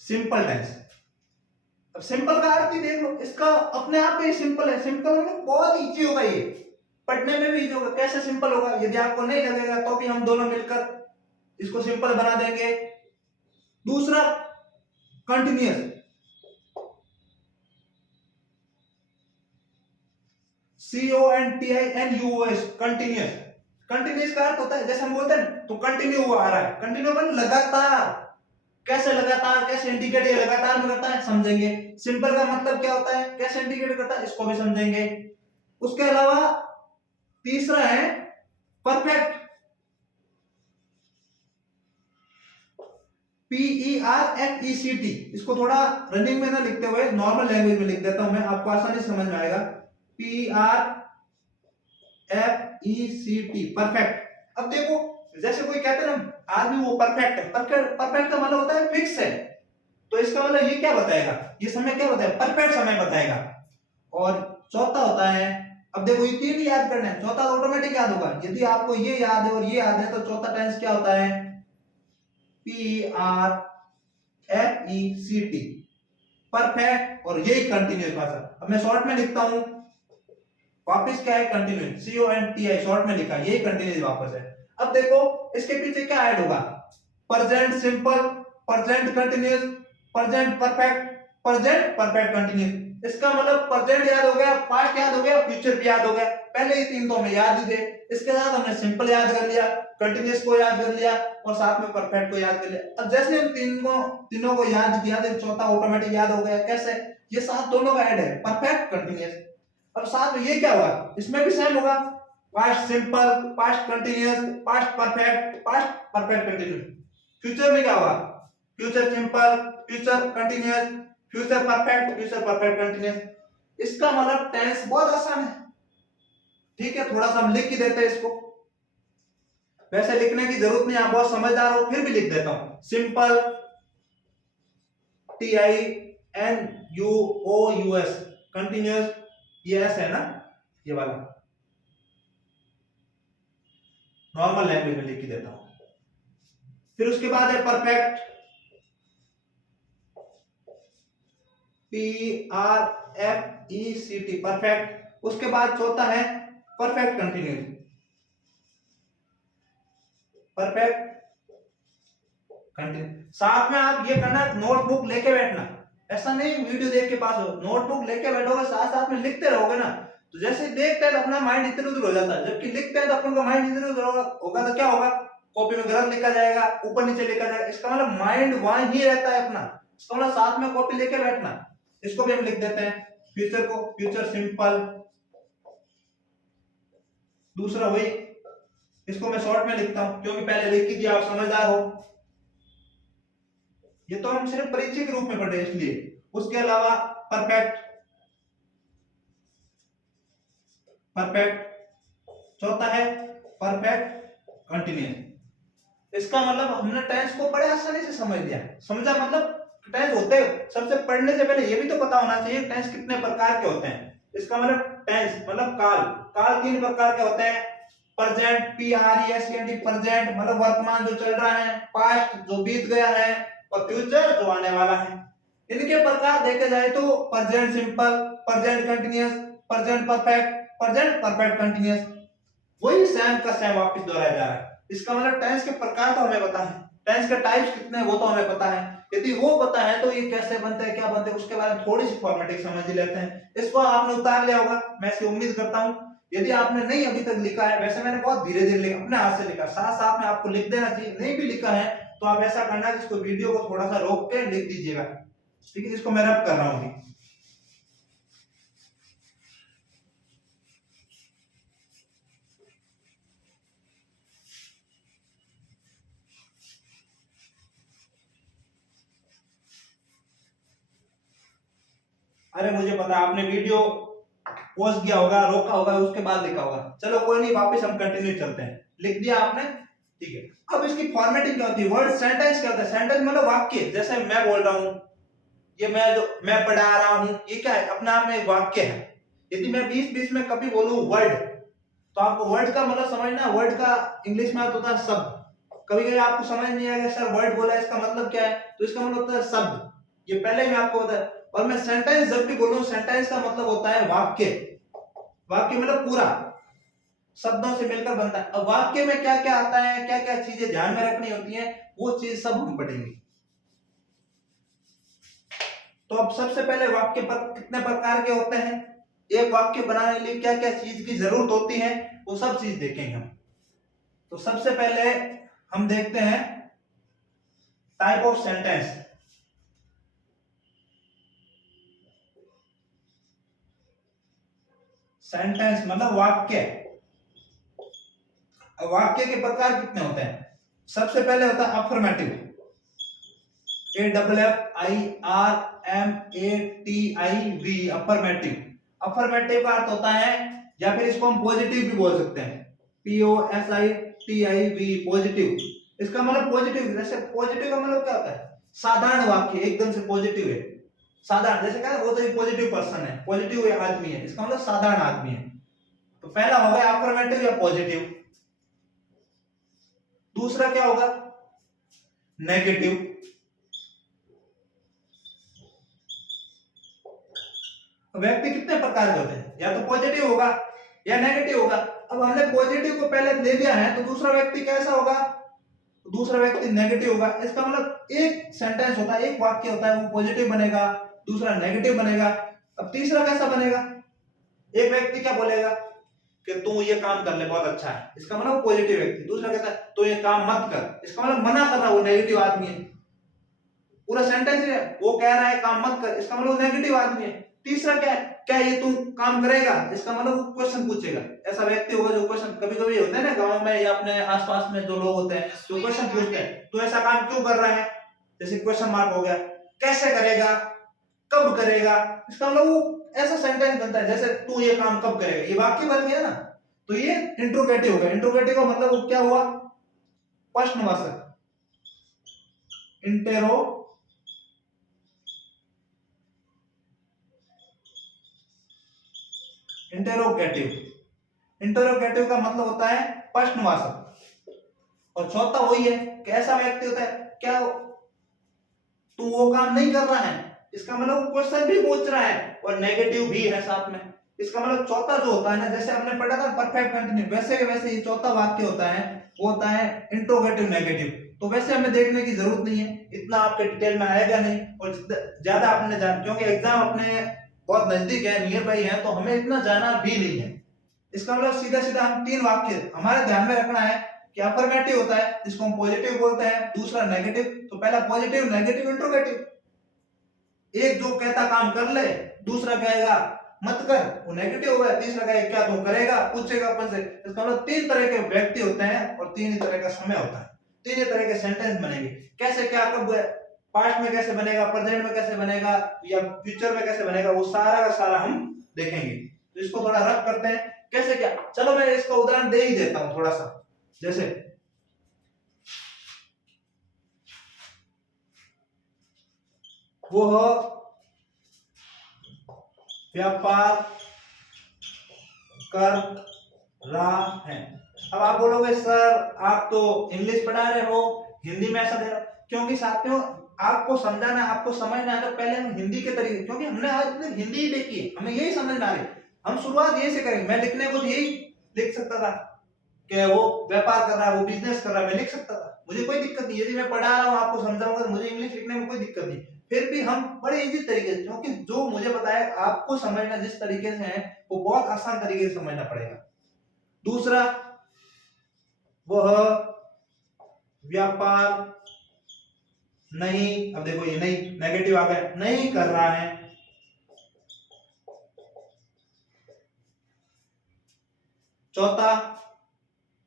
सिंपल टेंस। अब सिंपल का अर्थ ही देख लो, इसका अपने आप में सिंपल है, सिंपल मतलब बहुत इजी होगा, ये पढ़ने में भी इजी होगा। कैसे सिंपल होगा, यदि आपको नहीं लगेगा तो भी हम दोनों मिलकर इसको सिंपल बना देंगे। दूसरा कंटिन्यूअस, CONTINUOS, कंटिन्यूअस। कंटिन्यूअस का अर्थ होता है जैसे हम बोलते हैं तो कंटिन्यू हुआ आ रहा है, कंटिन्यू मतलब लगातार। कैसे लगातार, कैसे इंडिकेट ये लगातार में करता है, समझेंगे। सिंपल का मतलब क्या होता है, कैसे इंडिकेट करता है, इसको भी समझेंगे। उसके अलावा तीसरा है परफेक्ट, PERFECT। इसको थोड़ा रनिंग में ना लिखते हुए नॉर्मल लैंग्वेज में लिख देता हूं मैं, आपको आसानी से समझ में आएगा। PERFECT, perfect. अब देखो जैसे कोई कहते हैं ना आदमी वो परफेक्ट है, परफेक्ट का मतलब होता है फिक्स है। तो इसका मतलब ये क्या बताएगा, ये समय क्या बताएगा, परफेक्ट समय बताएगा। और चौथा होता है अब देखो ये तीन याद करना है, चौथा ऑटोमेटिक याद होगा। यदि आपको ये याद है और ये याद है तो चौथा टेंस क्या होता है? PRFECT, perfect. और यही कंटिन्यूअस भाषा। अब मैं शॉर्ट में लिखता हूं, वापस क्या है? कंटिन्यूअस, CONTI शॉर्ट में लिखा, यही कंटिन्यूअस वापस है। अब देखो इसके पीछे क्या ऐड होगा? Present simple, present continuous, present perfect, present perfect continuous. इसका मतलब प्रेजेंट याद हो गया, पास्ट याद हो गया, फ्यूचर भी याद हो गया। पहले ये तीन तो हमें याद ही थे, इसके साथ हमने सिंपल याद कर लिया, कंटिन्यूअस को याद कर लिया और साथ में परफेक्ट को याद कर लिया। अब जैसे हम तीनों को याद किया तो चौथा ऑटोमेटिक याद हो गया। कैसे? ये साथ दोनों का ऐड है, परफेक्ट कंटिन्यूअस। अब साथ में ये क्या होगा? इसमें भी सेम होगा, past simple, past continuous, past perfect, past perfect continuous. Future में क्या होगा? Future simple, future continuous, future perfect, future perfect continuous. इसका मतलब टेंस बहुत आसान है। ठीक है, थोड़ा सा हम लिख ही देते हैं इसको, वैसे लिखने की जरूरत नहीं, आप बहुत समझदार हो फिर भी लिख देता हूं। सिंपल, TINUOUS, कंटिन्यूअस, ये एस है ना, ये वाला नॉर्मल लैंग्वेज में लिख ही देता हूं। फिर उसके बाद है परफेक्ट, PRFECT, परफेक्ट। उसके बाद चौथा है परफेक्ट कंटिन्यूअस, परफेक्ट कंटिन्यू। साथ में आप ये करना, नोटबुक लेके बैठना, ऐसा नहीं वीडियो देख के पास हो, नोटबुक लेके बैठोगे, साथ साथ में लिखते रहोगे ना, तो जैसे देखते हैं तो अपना माइंड इधर उधर हो जाता है, जबकि लिखते हैं तो अपन का माइंड इधर उधर होगा तो क्या होगा? कॉपी में गलत लिखा जाएगा, ऊपर नीचे लिखा जाएगा। इसका मतलब माइंड वहां ही रहता है अपना। इसका मतलब साथ में कॉपी लेके बैठना। इसको भी हम लिख देते हैं, फ्यूचर को फ्यूचर सिंपल, दूसरा वही, इसको मैं शॉर्ट में लिखता हूं क्योंकि पहले लिख ही दिया, आप समझदार हो। ये तो हम सिर्फ परिचय के रूप में पढ़े इसलिए। उसके अलावा परफेक्ट, परफेक्ट, चौथा है परफेक्ट कंटिन्यूअस। इसका मतलब हमने टेंस को बड़े आसानी से समझ लिया। समझा मतलब टेंस होते, सबसे पढ़ने से पहले ये भी तो पता होना चाहिए टेंस कितने प्रकार के होते हैं। इसका मतलब टेंस मतलब काल, काल तीन प्रकार के होते हैं। प्रेजेंट, PRESENT, प्रेजेंट मतलब वर्तमान जो चल रहा है, पास्ट जो बीत गया है, और फ्यूचर जो आने वाला है। इनके प्रकार देखे जाए तो present simple, present continuous, present perfect, present perfect continuous, वही सेम का सेम वापस दोहराया जा रहा है। इसका मतलब टेंस के प्रकार तो हमें पता है, टेंस के टाइप्स कितने हैं वो तो हमें पता है। यदि वो पता है तो ये कैसे बनते हैं, क्या बनते हैं, उसके बारे में थोड़ी सी फॉर्मेटिक समझ ही लेते हैं। इसको आपने उतार लिया होगा, मैं इसकी उम्मीद करता हूं। यदि आपने नहीं अभी तक लिखा है, वैसे मैंने बहुत धीरे धीरे लिखा, अपने हाथ से लिखा, साथ साथ में आपको लिख देना चाहिए। नहीं भी लिखा है तो आप ऐसा करना कि इसको वीडियो को थोड़ा सा रोक के लिख दीजिएगा। ठीक है, इसको मैं रब कर रहा हूँ। अरे मुझे पता आपने वीडियो पॉज किया होगा, रोका होगा, उसके बाद लिखा होगा। चलो कोई नहीं, वापस हम कंटिन्यू चलते हैं। लिख दिया आपने, ठीक है। अब इसकी फॉर्मेटिंग क्या होती है? वर्ड सेंटेंस क्या होता है? सेंटेंस मतलब वाक्य। जैसे मैं बोल रहा हूं, ये मैं जो मैं पढ़ा रहा हूं, ये क्या है? अपने आप में एक वाक्य है। यदि मैं बीच बीच में कभी बोलूं वर्ड, तो आपको वर्ड का मतलब समझना। वर्ड का इंग्लिश में होता है शब्द। कभी कभी आपको समझ नहीं आएगा सर वर्ड बोला इसका मतलब क्या है, तो इसका मतलब होता है शब्द। ये पहले ही मैं आपको बताया। और मैं सेंटेंस जब भी बोलूं, सेंटेंस का मतलब होता है वाक्य। वाक्य मतलब पूरा शब्दों से मिलकर बनता है। अब वाक्य में क्या क्या आता है, क्या क्या चीजें ध्यान में रखनी होती हैं, वो चीज सब हम पढ़ेंगे। तो अब सबसे पहले वाक्य पर कितने प्रकार के होते हैं, एक वाक्य बनाने के लिए क्या क्या चीज की जरूरत होती है, वो सब चीज देखेंगे हम। तो सबसे पहले हम देखते हैं टाइप ऑफ सेंटेंस। सेंटेंस मतलब वाक्य। वाक्य के प्रकार कितने होते हैं? सबसे पहले होता है अफर्मेटिव, AFFIRMATIV, अफर्मेटिव। अफर्मेटिव का अर्थ होता है, या फिर इसको हम पॉजिटिव भी बोल सकते हैं, POSITIV, पॉजिटिव। इसका मतलब पॉजिटिव, जैसे पॉजिटिव का मतलब क्या होता है? साधारण वाक्य, एकदम से पॉजिटिव है। साधारण, जैसे क्या है, वो तो एक पॉजिटिव पर्सन है, पॉजिटिव आदमी है, इसका मतलब साधारण आदमी है। तो पहला हो गया अफर्मेटिव या पॉजिटिव, दूसरा क्या होगा नेगेटिव, व्यक्ति कितने प्रकार के होते हैं, या तो पॉजिटिव होगा या नेगेटिव होगा। अब हमने पॉजिटिव को पहले ले लिया है तो दूसरा व्यक्ति कैसा होगा, दूसरा व्यक्ति नेगेटिव होगा। इसका मतलब एक सेंटेंस होता है, एक वाक्य होता है, वो पॉजिटिव बनेगा, दूसरा नेगेटिव बनेगा। अब तीसरा कैसा बनेगा, एक व्यक्ति क्या बोलेगा कि तू ये काम कर ले बहुत अच्छा है, इसका मतलब पॉजिटिव व्यक्ति। दूसरा कहता है तू ये काम मत कर, इसका मतलब मना कर रहा, वो नेगेटिव आदमी है। पूरा सेंटेंस है, वो कह रहा है काम मत कर, इसका मतलब नेगेटिव आदमी है। तीसरा क्या है, क्या ये तू काम करेगा, इसका मतलब वो क्वेश्चन पूछेगा। ऐसा व्यक्ति होगा जो क्वेश्चन, कभी कभी होता है ना गांव में या अपने आसपास में जो लोग होते हैं जो क्वेश्चन पूछते हैं, तू ऐसा काम क्यों कर रहा है, जैसे क्वेश्चन मार्क हो गया, कैसे करेगा, कब करेगा, इसका मतलब वो ऐसा सेंटेंस बनता है जैसे तू ये काम कब करेगा, ये वाक्य बन गया ना। तो ये इंट्रोगेटिव हो गया। इंट्रोगेटिव का मतलब वो क्या हुआ, प्रश्नवाचक, इंटेरोगेटिव। इंटेरोगेटिव का मतलब होता है प्रश्नवाचक। और चौथा वही है कि ऐसा व्यक्ति होता है, क्या तू वो काम नहीं कर रहा है, इसका मतलब क्वेश्चन भी पूछ रहा है और नेगेटिव भी है साथ में। इसका मतलब चौथा जो होता है ना, जैसे हमने पढ़ा था परफेक्ट कंटिन्यू, वैसे वैसे ये चौथा वाक्य होता है वो होता है इंट्रोगेटिव नेगेटिव। तो वैसे हमें देखने की जरूरत नहीं है, इतना आपके डिटेल में आएगा नहीं, और ज्यादा आपने जान, क्योंकि एग्जाम अपने बहुत नजदीक है, नियर बाई है, तो हमें इतना जाना भी नहीं है। इसका मतलब सीधा सीधा हम तीन वाक्य हमारे ध्यान में रखना है कि अफर्मेटिव होता है जिसको हम पॉजिटिव बोलते हैं, दूसरा नेगेटिव, तो पहला पॉजिटिव नेगेटिव इंट्रोगेटिव। एक जो कहता काम कर ले, दूसरा कहेगा मत कर, वो नेगेटिव होगा, तीसरा कहेगा क्या तू करेगा, पूछेगा अपन से। इसका मतलब तीन तरह के व्यक्ति होते हैं और तीन ही तरह का समय होता है, तीन ही तरह के सेंटेंस बनेंगे। कैसे क्या कब, पास्ट में कैसे बनेगा, प्रेजेंट में कैसे बनेगा, या फ्यूचर में कैसे बनेगा, वो सारा का सारा हम देखेंगे। तो इसको थोड़ा रफ करते हैं कैसे क्या। चलो मैं इसका उदाहरण दे ही देता हूं थोड़ा सा। जैसे वो व्यापार कर रहा है। अब आप बोलोगे सर आप तो इंग्लिश पढ़ा रहे हो, हिंदी में ऐसा दे रहा हो, क्योंकि साथियों आपको समझाना, आपको समझना है तो पहले हम हिंदी के तरीके, क्योंकि हमने आज तक हिंदी ही देखी है, हमें यही समझ में आ रही है। हम शुरुआत यही से करेंगे। मैं लिखने को यही लिख सकता था कि वो व्यापार कर रहा है, वो बिजनेस कर रहा है, मैं लिख सकता था, मुझे कोई दिक्कत नहीं। यदि मैं पढ़ा रहा हूँ आपको समझाऊंगा तो मुझे इंग्लिश लिखने में कोई दिक्कत नहीं। फिर भी हम बड़े इजी तरीके से, क्योंकि जो मुझे पता है आपको समझना जिस तरीके से है वो बहुत आसान तरीके से समझना पड़ेगा। दूसरा वह व्यापार नहीं, अब देखो ये नहीं नेगेटिव आ गया, नहीं कर रहा है। चौथा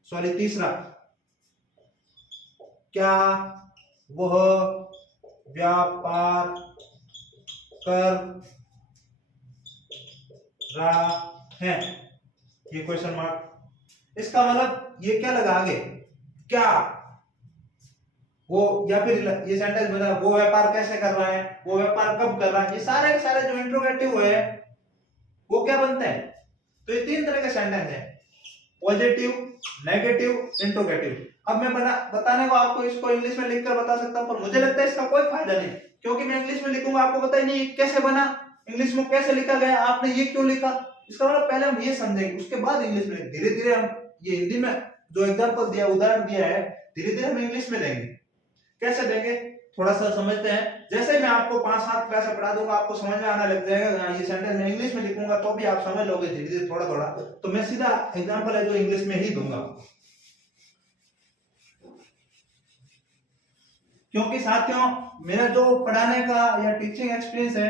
सॉरी तीसरा, क्या वह व्यापार कर रहा है, ये क्वेश्चन मार्क। इसका मतलब ये क्या लगा आगे, क्या वो, या फिर ये सेंटेंस बना वो व्यापार कैसे कर रहा है, वो व्यापार कब कर रहा है, ये सारे के सारे जो इंट्रोगेटिव है वो क्या बनते हैं। तो ये तीन तरह के सेंटेंस हैं, पॉजिटिव, नेगेटिव, इंट्रोगेटिव। अब मैं बताने को आपको इसको इंग्लिश में लिखकर बता सकता हूं, पर मुझे लगता है इसका कोई फायदा नहीं, क्योंकि मैं इंग्लिश में लिखूंगा आपको पता ही नहीं कैसे बना, इंग्लिश में कैसे लिखा गया, आपने ये क्यों लिखा। इसका मतलब पहले हम ये समझेंगे, उसके बाद इंग्लिश में धीरे धीरे हम ये हिंदी में जो एग्जांपल दिया, उदाहरण दिया है, धीरे धीरे हम इंग्लिश में देंगे। कैसे देंगे थोड़ा सा समझते हैं। जैसे मैं आपको 5-7 क्लास पढ़ा दूंगा आपको समझ में आने लग जाएगा, ये सेंटेंस मैं इंग्लिश में लिखूंगा तो भी आप समझ लोगे धीरे धीरे थोड़ा थोड़ा। तो मैं सीधा एग्जांपल है जो इंग्लिश में ही दूंगा, क्योंकि साथियों मेरा जो पढ़ाने का या टीचिंग एक्सपीरियंस है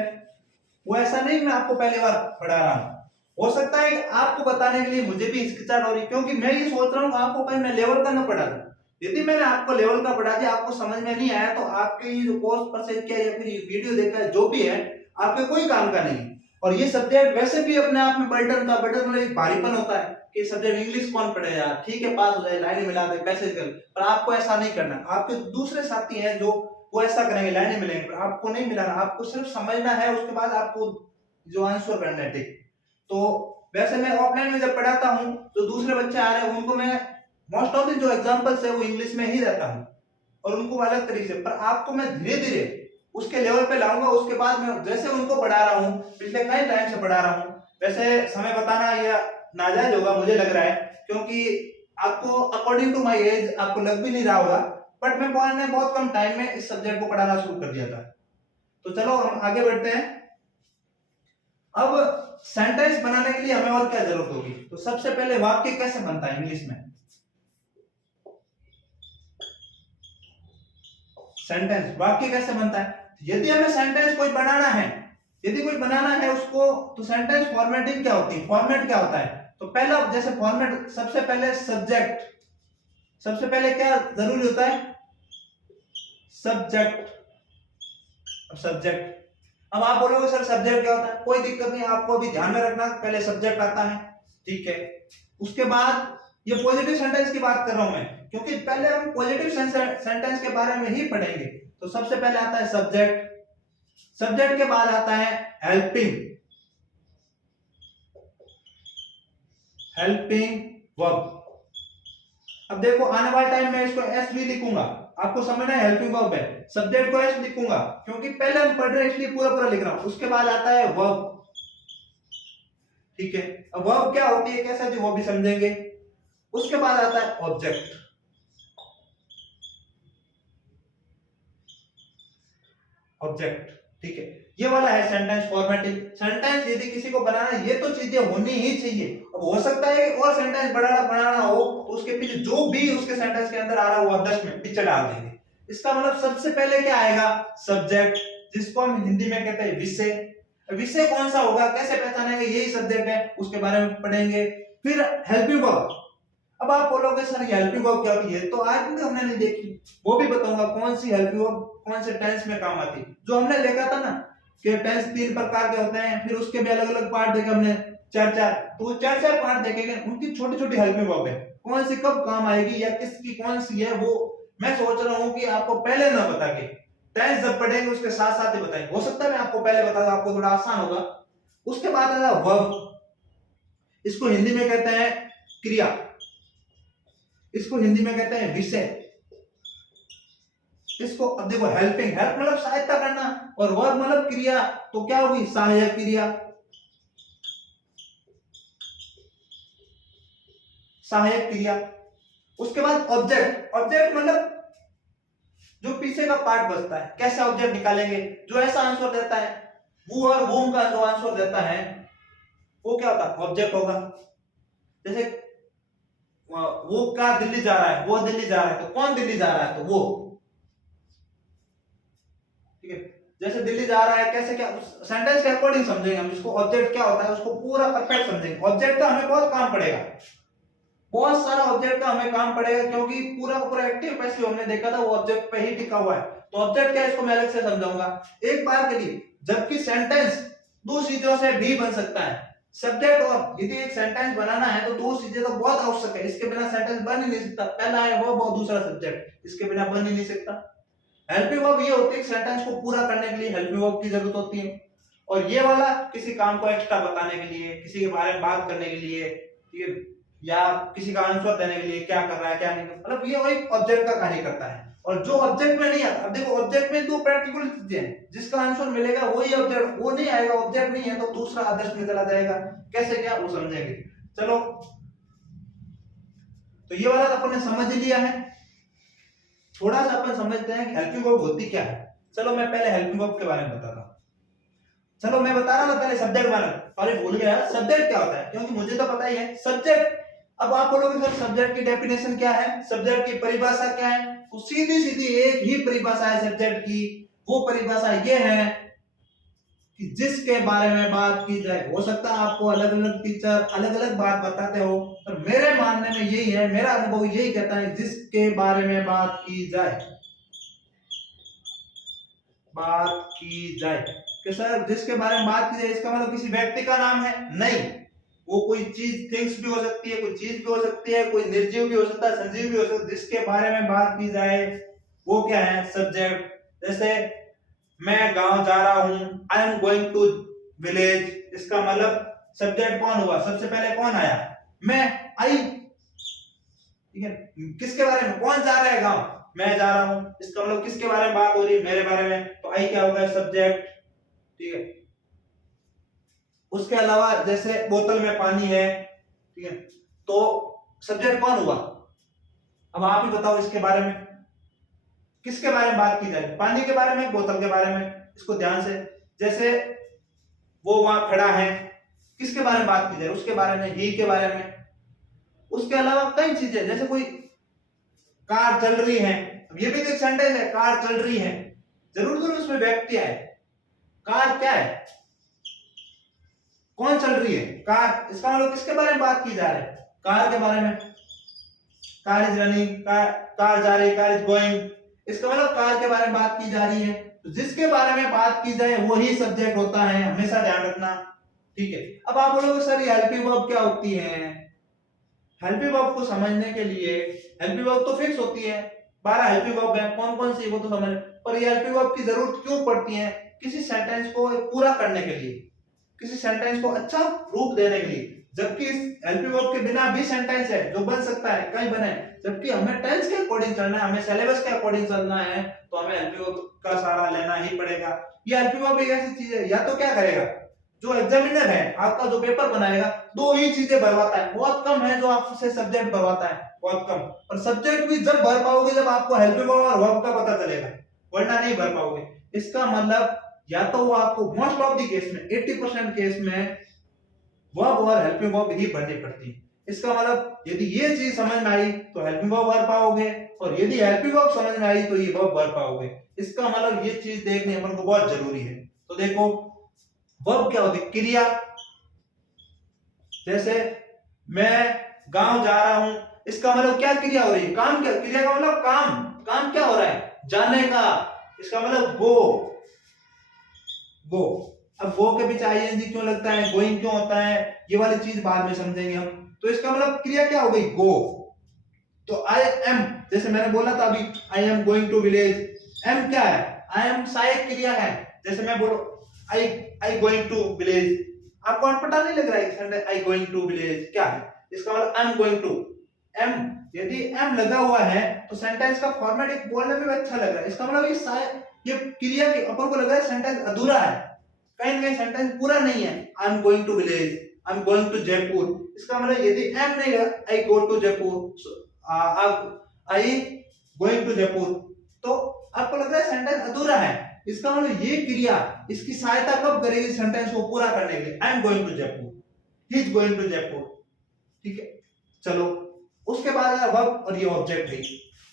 वो ऐसा नहीं मैं आपको पहली बार पढ़ा रहा हूं। हो सकता है आपको बताने के लिए मुझे भी हिचकिचाहट हो रही, क्योंकि मैं ये सोच रहा हूँ आपको कहीं मैं लेवल का ना पढ़ा दूं। यदि मैंने आपको लेवल का पढ़ा दिया, आपको समझ में नहीं आया, तो आपके ये जो कोर्स परचेज किया या फिर ये वीडियो देखा जो भी है आपके कोई काम का नहीं। और ये सब्जेक्ट वैसे भी अपने आप में बर्डन था, बर्डन मतलब एक भारीपन होता है कि सब्जेक्ट इंग्लिश कौन पढ़े यार, ठीक है पास हो जाए, लाइनें मिला दे, पैसेज कर। पर आपको ऐसा नहीं करना, आपके दूसरे साथी हैं जो वो ऐसा करेंगे, लाइनें मिलेंगे, पर आपको नहीं मिलाना, आपको सिर्फ समझना है, उसके बाद आपको जो आंसर करना है ठीक। तो वैसे मैं ऑफलाइन में जब पढ़ाता हूँ तो दूसरे बच्चे आ रहे हैं उनको मैं मोस्ट ऑफ द जो एग्जांपल्स है वो इंग्लिश में ही रहता हूँ और उनको अलग तरीके से, पर आपको मैं धीरे धीरे उसके लेवल पे लाऊंगा। उसके बाद मैं जैसे उनको पढ़ा रहा हूँ, पिछले कई टाइम से पढ़ा रहा हूँ, वैसे समय बताना यह नाजायज होगा मुझे लग रहा है, क्योंकि आपको अकॉर्डिंग टू माय एज आपको लग भी नहीं रहा होगा, बट मैंने बहुत कम टाइम में इस सब्जेक्ट को पढ़ाना शुरू कर दिया था। तो चलो हम आगे बढ़ते हैं। अब सेंटेंस बनाने के लिए हमें और क्या जरूरत होगी, तो सबसे पहले वाक्य कैसे बनता है इंग्लिश में। सेंटेंस वाक्य कैसे बनता है, यदि हमें सेंटेंस कोई बनाना है, यदि कोई बनाना है उसको, तो सेंटेंस फॉर्मेटिंग क्या होती है, फॉर्मेट क्या होता है। तो पहला जैसे फॉर्मेट, सबसे पहले सब्जेक्ट, सबसे पहले क्या जरूरी होता है, सब्जेक्ट। अब सब्जेक्ट, अब आप बोलोगे सर सब्जेक्ट क्या होता है, कोई दिक्कत नहीं, आपको अभी ध्यान में रखना पहले सब्जेक्ट आता है, ठीक है। उसके बाद ये पॉजिटिव सेंटेंस की बात कर रहा हूं मैं, क्योंकि पहले हम पॉजिटिव सेंटेंस के बारे में ही पढ़ेंगे। तो सबसे पहले आता है सब्जेक्ट, सब्जेक्ट के बाद आता है हेल्पिंग, हेल्पिंग वर्ब। अब देखो आने वाले टाइम में इसको एस भी लिखूंगा, आपको समझना है हेल्पिंग वर्ब है, सब्जेक्ट को एस लिखूंगा क्योंकि पहले हम पढ़ रहे हैं इसलिए पूरा पूरा लिख रहा हूं। उसके बाद आता है वर्ब, ठीक है। अब वर्ब क्या होती है, कैसे थी वो भी समझेंगे। उसके बाद आता है ऑब्जेक्ट, ऑब्जेक्ट, ठीक है। ये वाला है सेंटेंस फॉर्मेटिंग। सेंटेंस यदि किसी को बनाना है ये तो चीजें होनी ही चाहिए। अब हो सकता है कि और सेंटेंस बनाना हो तो उसके पीछे जो भी उसके सेंटेंस के अंदर आ रहा है वो 10 में पीछे डाल देंगे। इसका मतलब सबसे पहले क्या आएगा, सब्जेक्ट, जिसको हम हिंदी में कहते हैं विषय। विषय कौन सा होगा, कैसे पहचानेंगे, यही सब्जेक्ट है, उसके बारे में पढ़ेंगे। फिर हेल्पिंग वर्ब। अब आप बोलोगे सर ये हेल्पिंग वर्ब क्या होती है, तो आज भी हमने नहीं देखी, वो भी बताऊंगा कौन सी हेल्पिंग वर्ब कौन से टेंस में काम आती है। जो हमने देखा था ना कि टेंस 3 प्रकार के होते हैं, फिर उसके भी अलग अलग पार्ट देखे हमने, चार चार, तो चार चार पार्ट देखेंगे, उनकी छोटी छोटी हेल्पिंग वर्ब है, कौन सी कब काम आएगी या किसकी कौन सी है, वो मैं सोच रहा हूँ कि आपको पहले ना बता के टेंस जब पढ़ेंगे उसके साथ साथ ही बताएंगे। हो सकता है मैं आपको पहले बता दूं, आपको थोड़ा आसान होगा। उसके बाद आता है वर्ब, इसको हिंदी में कहते हैं क्रिया, इसको हिंदी में कहते हैं विषय। इसको अब देखो हेल्पिंग, हेल्प मतलब सहायता करना, और वर्ब मतलब क्रिया, तो क्या होगी, सहायक क्रिया, सहायक क्रिया। उसके बाद ऑब्जेक्ट, ऑब्जेक्ट मतलब जो पीछे का पार्ट बचता है, कैसे ऑब्जेक्ट निकालेंगे, जो ऐसा आंसर देता है, वो और वोम का जो आंसर देता है वो क्या होता है, ऑब्जेक्ट होगा। जैसे वो क्या दिल्ली जा रहा है, वो दिल्ली जा रहा है, तो कौन दिल्ली जा रहा है, तो वो, ठीक है। जैसे दिल्ली जा रहा है, कैसे क्या सेंटेंस के अकॉर्डिंग समझेंगे हम इसको, ऑब्जेक्ट क्या होता है उसको पूरा परफेक्ट समझेंगे। ऑब्जेक्ट का हमें बहुत काम पड़ेगा, बहुत सारा ऑब्जेक्ट का हमें काम पड़ेगा, क्योंकि पूरा पूरा एक्टिव पैसिव हमने देखा था वो ऑब्जेक्ट पे ही टिका हुआ है। तो ऑब्जेक्ट क्या है इसको मैं अलग से समझाऊंगा एक बार के लिए। जबकि सेंटेंस दो चीजों से भी बन सकता है, सब्जेक्ट और, यदि एक सेंटेंस बनाना है तो दो चीजें तो बहुत आवश्यक है, इसके बिना सेंटेंस बन ही नहीं सकता। पहला है वर्ब और दूसरा सब्जेक्ट, इसके बिना बन ही नहीं सकता। हेल्पिंग वर्ब ये होती है सेंटेंस को पूरा करने के लिए हेल्पिंग वर्ब की जरूरत होती है, और ये वाला किसी काम को एक्स्ट्रा बताने के लिए, किसी के बारे में बात करने के लिए, ठीक है, या किसी का आंसर देने के लिए क्या कर रहा है क्या नहीं, मतलब ये वही ऑब्जेक्ट का कार्य करता है। और जो ऑब्जेक्ट में नहीं आता, अब देखो ऑब्जेक्ट में दो प्रैक्टिकल चीजें हैं, जिसका आंसर मिलेगा वही ऑब्जेक्ट, वो नहीं आएगा, ऑब्जेक्ट नहीं है तो दूसरा आदर्श में चला जाएगा, कैसे क्या वो समझेंगे। चलो तो ये वाला अपन ने समझ लिया है। थोड़ा सा अपन समझते हैं कि हेल्पिंग वर्ब होती क्या है। चलो मैं पहले हेल्पिंग वर्ब के बारे में बताता हूं। चलो मैं बता रहा था पहले सब्जेक्ट वाला, अरे भूल गया सब्जेक्ट क्या होता है, क्योंकि मुझे तो पता ही है सब्जेक्ट। अब आप बोलोगे सर सब्जेक्ट की डेफिनेशन क्या है, सब्जेक्ट की परिभाषा क्या है, तो सीधी सीधी एक ही परिभाषा है सब्जेक्ट की। वो परिभाषा ये है कि जिसके बारे में बात की जाए। हो सकता है आपको अलग अलग टीचर अलग अलग बात बताते हो, पर मेरे मानने में यही है, मेरा अनुभव यही कहता है जिसके बारे में बात की जाए, बात की जाए कि सर जिसके बारे में बात की जाए, इसका मतलब किसी व्यक्ति का नाम है नहीं, वो कोई चीज थिंग्स भी हो सकती है, कोई चीज भी हो सकती है, कोई निर्जीव भी हो सकता है, सजीव भी हो सकता है, जिसके बारे में बात की जाए वो क्या है, सब्जेक्ट। जैसे मैं गांव जा रहा हूं, I am going to village, इसका मतलब सब्जेक्ट कौन हुआ, सबसे पहले कौन आया, मैं, आई, ठीक है। किसके बारे में, कौन जा रहा है गांव, मैं जा रहा हूं, इसका मतलब किसके बारे में बात हो रही है, मेरे बारे में, तो आई क्या होगा, सब्जेक्ट, ठीक है। उसके अलावा जैसे बोतल में पानी है, ठीक है, तो सब्जेक्ट कौन हुआ, अब आप ही बताओ इसके बारे में, किसके बारे में बात की जाए, पानी के बारे में, बोतल के बारे में, इसको ध्यान से, जैसे वो वहां खड़ा है, किसके बारे में बात की जाए, उसके बारे में, ही के बारे में। उसके अलावा कई चीजें, जैसे कोई कार चल रही है, अब ये भी तो एक सेंटेंस है, कार चल रही है, जरूर तो उसमें व्यक्ति है, कार क्या है, कौन चल रही है, कार, इसका मतलब किसके बारे में बात की जा रही है, कार के बारे में, कार इज रनिंग, कार जा रही है, कार इज गोइंग, इसका मतलब कार के बारे में बात की जा रही है। तो जिसके बारे में बात की जाए वही सब्जेक्ट होता है, हमेशा ध्यान रखना, ठीक है। अब आप बोलोगे सर ये हेल्पिंग वर्ब क्या होती है, हेल्पिंग वर्ब को समझने के लिए, हेल्पिंग वर्ब तो फिक्स होती है, 12 हेल्पिंग वर्ब है, कौन कौन सी वो तो समझ, पर ये हेल्पिंग वर्ब की जरूरत क्यों पड़ती है, किसी सेंटेंस को पूरा करने के लिए, किसी सेंटेंस को अच्छा रूप देने के लिए, जबकि इस हेल्पिंग वर्ब के बिना भी सेंटेंस है जो बन सकता है, कई बने, जबकि हमें टेंस के अकॉर्डिंग चलना है, हमें सिलेबस के अकॉर्डिंग चलना है, तो हमें हेल्पिंग वर्ब का सहारा लेना ही पड़ेगा। ये हेल्पिंग वर्ब एक ऐसी चीज है, या तो क्या करेगा, जो एग्जामिनर है आपका जो पेपर बनाएगा, दो ही चीजें भरवाता है, बहुत कम है जो आपसे सब्जेक्ट भरवाता है, बहुत कम, और सब्जेक्ट भी जब भर पाओगे जब आपको हेल्पिंग वर्ब और वर्ब का पता चलेगा, वरना नहीं भर पाओगे। इसका मतलब या तो वो आपको मोस्ट ऑफ द केस में 80% केस में वर्ब और हेल्पिंग वर्ब ही भरनी पड़ती है। इसका मतलब यदि ये चीज समझ में आई तो हेल्पिंग वर्ब भर पाओगे, और यदि हेल्पिंग वर्ब समझ में आई तो ये वर्ब भर पाओगे। इसका मतलब ये चीज देखनी अपन को बहुत जरूरी है। तो देखो वर्ब क्या होती है, क्रिया, जैसे मैं गांव जा रहा हूं, इसका मतलब क्या क्रिया हो रही है, काम, क्या क्रिया का मतलब काम, काम क्या हो रहा है, जाने का, इसका मतलब गो, गो। अब गो के पीछे आईएनजी क्यों लगता है, गोइंग क्यों होता है, ये वाली चीज बाद में समझेंगे हम। तो इसका मतलब क्रिया क्या हो गई, गो। तो आई एम, जैसे मैंने बोला था अभी, I am going to village, am क्या है, आई एम सहायक क्रिया है, जैसे मैं बोलो आई आई गोइंग टू विलेज, आपको अनपढ़ नहीं लग रहा है, आई गोइंग टू विलेज क्या है, इसका मतलब I am going to, am, यदि एम लगा हुआ है तो सेंटेंस का फॉर्मेट एक बोलने में भी अच्छा लग रहा है, इसका मतलब ये क्रिया की अपन को लग रहा है सेंटेंस अधूरा है, कहीं ना कहीं सेंटेंस पूरा नहीं है। I am going to village, I am going to Jaipur, इसका मतलब यदि एम नहीं लगा, I go to Jaipur, I going to Jaipur, तो आपको लग रहा है सेंटेंस अधूरा है। इसका मतलब ये क्रिया इसकी सहायता कब करेगी सेंटेंस को पूरा करने के लिए, I am going to Jaipur, he is going to Jaipur, ठीक है। चलो उसके बाद आया वर्ब, और ये ऑब्जेक्ट है।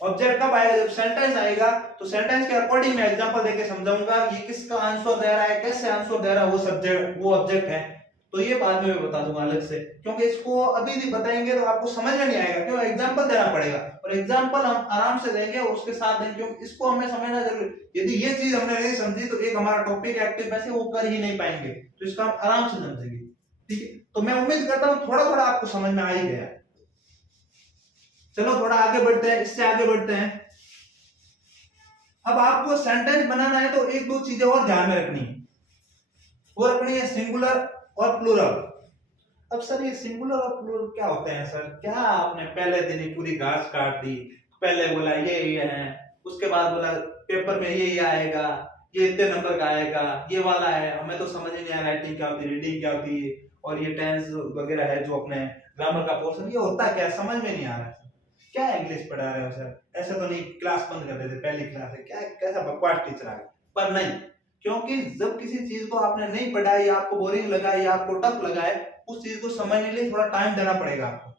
ऑब्जेक्ट कब आएगा, जब सेंटेंस आएगा, तो सेंटेंस के अकॉर्डिंग मैं एग्जांपल देके समझाऊंगा ये किसका आंसर दे रहा है, कैसे आंसर दे रहा है, वो सब्जेक्ट वो ऑब्जेक्ट है। तो ये बाद में मैं बता दूंगा अलग से, क्योंकि इसको अभी भी बताएंगे तो आपको समझ में नहीं आएगा, क्यों एग्जांपल देना पड़ेगा, और एग्जांपल हम आराम से देंगे उसके साथ देंगे, क्योंकि इसको हमें समझना जरूरी। यदि ये चीज हमने नहीं समझी तो एक हमारा टॉपिक एक्टिव में से वो कर ही नहीं पाएंगे, तो इसको हम आराम से समझेंगे, ठीक है। तो मैं उम्मीद करता हूँ थोड़ा थोड़ा आपको समझ में आ ही गया। चलो थोड़ा आगे बढ़ते हैं, इससे आगे बढ़ते हैं। अब आपको सेंटेंस बनाना है तो एक दो चीजें और ध्यान में रखनी है, वो रखनी है सिंगुलर और प्लूरल। अब सर ये सिंगुलर और प्लूरल क्या होते हैं सर, क्या आपने पहले दिन ही पूरी घास काट दी, पहले बोला ये है, उसके बाद बोला पेपर में ये आएगा, ये इतने नंबर का आएगा, ये वाला है, हमें तो समझ ही नहीं आया राइटिंग क्या होती है, रीडिंग क्या होती है, और ये टेंस वगैरह है जो अपने ग्रामर का पोर्शन, ये होता क्या, समझ में नहीं आ रहा है, क्या इंग्लिश पढ़ा रहे हो सर, ऐसा तो नहीं क्लास बंद कर देते पहली क्लास है, क्या कैसा बकवास टीचर आ गया। पर नहीं, क्योंकि जब किसी चीज को आपने नहीं पढ़ा या आपको बोरिंग लगा या आपको टफ लगा है, उस चीज को समझने के लिए थोड़ा टाइम देना पड़ेगा आपको।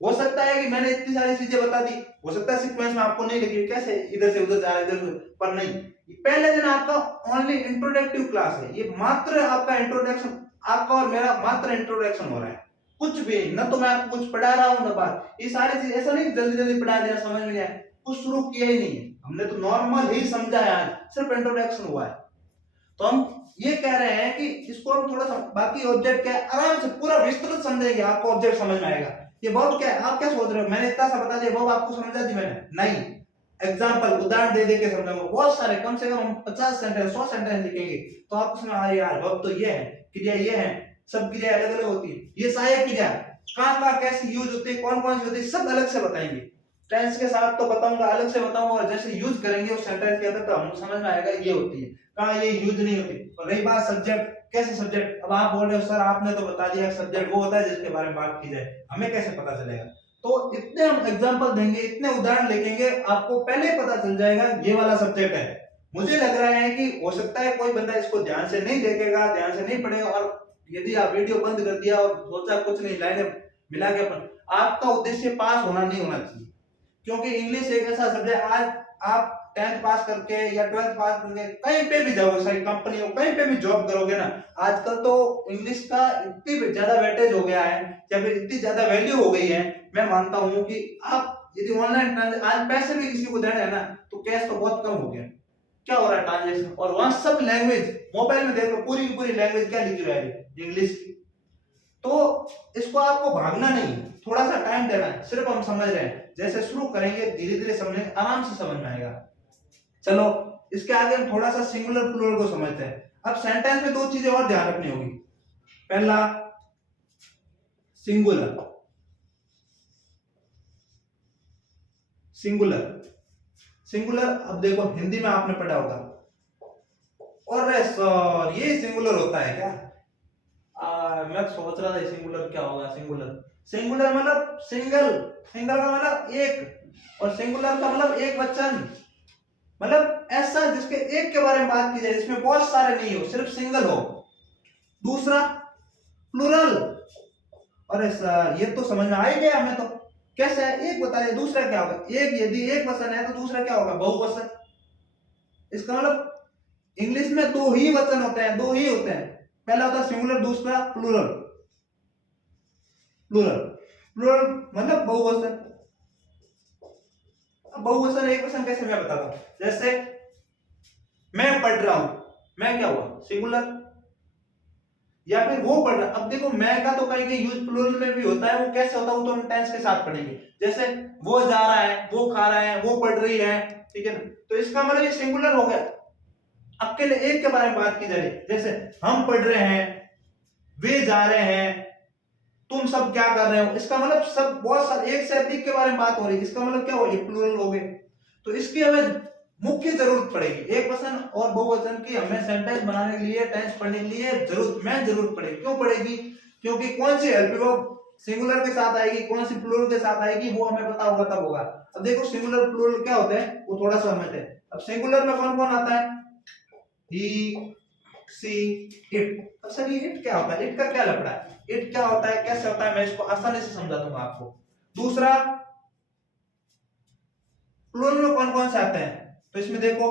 हो सकता है कि मैंने इतनी सारी चीजें बता दी, हो सकता है सीक्वेंस में आपको नहीं लगी, कैसे इधर से उधर जा रहा है, इधर, पर नहीं, पहले दिन आपका ओनली इंट्रोडक्टिव क्लास है, ये मात्र आपका इंट्रोडक्शन, आपका और मेरा मात्र इंट्रोडक्शन हो रहा है, कुछ भी न तो मैं आपको कुछ पढ़ा रहा हूं न बात, ये सारी चीज ऐसा नहीं जल्दी जल्दी पढ़ा दिया समझ में नहीं आया, कुछ शुरू किया ही नहीं है हमने, तो नॉर्मल ही समझा है, आज सिर्फ इंट्रोडक्शन हुआ है। तो हम ये कह रहे हैं कि इसको हम थोड़ा सा बाकी ऑब्जेक्ट क्या है आराम से पूरा विस्तृत समझेंगे, आपको ऑब्जेक्ट समझ में आएगा। ये वर्ब क्या है, आप क्या सोच रहे हो, मैंने इतना सा बता दिया वर्ब आपको समझा दी मैंने, नहीं, एग्जांपल उदाहरण दे दे के समझाऊंगा, बहुत सारे, कम से कम हम 50 सेंटेंस 100 सेंटेंस लिखेंगे तो आपको समझ आ यार वर्ब तो ये है, क्रिया ये है, सब क्रिया अलग अलग होती है। ये सहायक क्रिया कहाँ कहाँ कैसे यूज होती है, कौन कौन सी होती है, सब अलग से बताएंगे। टेंस के साथ तो बताऊंगा, अलग से बताऊंगा, और जैसे यूज करेंगे उस सेंटेंस के अंदर तो हमको समझ में आएगा ये होती है, कहाँ ये यूज नहीं होती। और रही बात सब्जेक्ट, कैसे सब्जेक्ट, अब आप बोल रहे हो सर आपने तो बता दिया सब्जेक्ट वो होता है जिसके बारे में बात की जाए, हमें कैसे पता चलेगा। तो इतने हम एग्जांपल देंगे, इतने उदाहरण लिखेंगे, आपको पहले पता चल जाएगा ये वाला सब्जेक्ट है। मुझे लग रहा है कि हो सकता है कोई बंदा इसको ध्यान से नहीं देखेगा, ध्यान से नहीं पढ़ेगा, और यदि आप वीडियो बंद कर दिया और सोचा कुछ नहीं लाइनें मिला के अपन, आपका उद्देश्य पास होना नहीं होना चाहिए। क्योंकि इंग्लिश एक ऐसा सब्जेक्ट, आज आप 10th पास करके या 12th पास करके कहीं पे भी जाओगे, सारी कंपनी हो कहीं पे भी जॉब करोगे ना, आजकल तो इंग्लिश का इतनी ज्यादा वेटेज हो गया है या फिर इतनी ज्यादा वैल्यू हो गई है। मैं मानता हूं कि आप यदि ऑनलाइन आज पैसे भी किसी को देने हैं ना तो कैश तो बहुत कम हो गया, क्या हो रहा है ट्रांजेक्शन, और वहां सब लैंग्वेज मोबाइल में देखो पूरी की पूरी लैंग्वेज क्या लिखी हुई है, इंग्लिश की। तो इसको आपको भागना नहीं, थोड़ा सा टाइम देना है, सिर्फ हम समझ रहे हैं, जैसे शुरू करेंगे धीरे धीरे समझेंगे, आराम से समझ में आएगा। चलो इसके आगे हम थोड़ा सा सिंगुलर प्लूरल को समझते हैं। अब सेंटेंस में दो चीजें और ध्यान रखनी होगी। पहला सिंगुलर, सिंगुलर सिंगुलर, अब देखो हिंदी में आपने पढ़ा होगा, और सर ये सिंगुलर होता है क्या, मैं सोच रहा था सिंगुलर क्या होगा। सिंगुलर, सिंगुलर मतलब सिंगल, सिंगल का मतलब एक, और सिंगुलर का मतलब एक वचन, मतलब ऐसा जिसके एक के बारे में बात की जाए, जिसमें बहुत सारे नहीं हो, सिर्फ सिंगल हो। दूसरा प्लूरल, अरे सर ये तो समझ में आ ही गया हमें तो, कैसे है, एक बताइए दूसरा क्या होगा, एक यदि एक वचन है तो दूसरा क्या होगा, बहुवचन। इसका मतलब इंग्लिश में दो ही वचन होते हैं, दो ही होते हैं, पहला होता है सिंगुलर, दूसरा प्लूरल। प्लूरल, प्लूरल मतलब बहुवचन। अब बहुवचन एक वचन कैसे मैं बताता हूं, जैसे मैं पढ़ रहा हूं, मैं क्या हुआ सिंगुलर, या फिर वो पढ़ रहा। अब देखो मैं का तो कहीं कहीं यूज प्लूरल में भी होता है, वो कैसे होता है वो तो हम टेंस के साथ पढ़ेंगे। जैसे वो जा रहा है, वो खा रहा है, वो पढ़ रही है, ठीक है ना, तो इसका मतलब ये सिंगुलर हो गया, अकेले एक के बारे में बात की जा रही है। जैसे हम पढ़ रहे हैं, वे जा रहे हैं, तुम सब क्या कर रहे हो, इसका मतलब सब बहुत सारे एक से अधिक के बारे में बात हो रही है, इसका मतलब क्या हो, ये प्लूरल हो गए। तो इसकी हमें मुख्य जरूरत पड़ेगी, एक वचन और बहुवचन की हमें सेंटेंस बनाने के लिए, टेंस पढ़ने के लिए जरूरत पड़ेगी। क्यों पड़ेगी, क्योंकि कौन सी हेल्प वर्ब सिंगुलर के साथ आएगी, कौन सी प्लूरल के साथ आएगी, वो हमें पता होगा तब होगा। अब देखो सिंगुलर प्लूरल क्या होते हैं वो थोड़ा सा समझते हैं। अब सिंगुलर में कौन कौन आता है, ही, सी, इट। अब सर ये इट क्या होता है, इट का क्या लफड़ा है, इट क्या होता है, कैसे होता है, मैं इसको आसानी से समझा दूंगा आपको। दूसरा प्लूरल में कौन कौन से आते हैं, तो इसमें देखो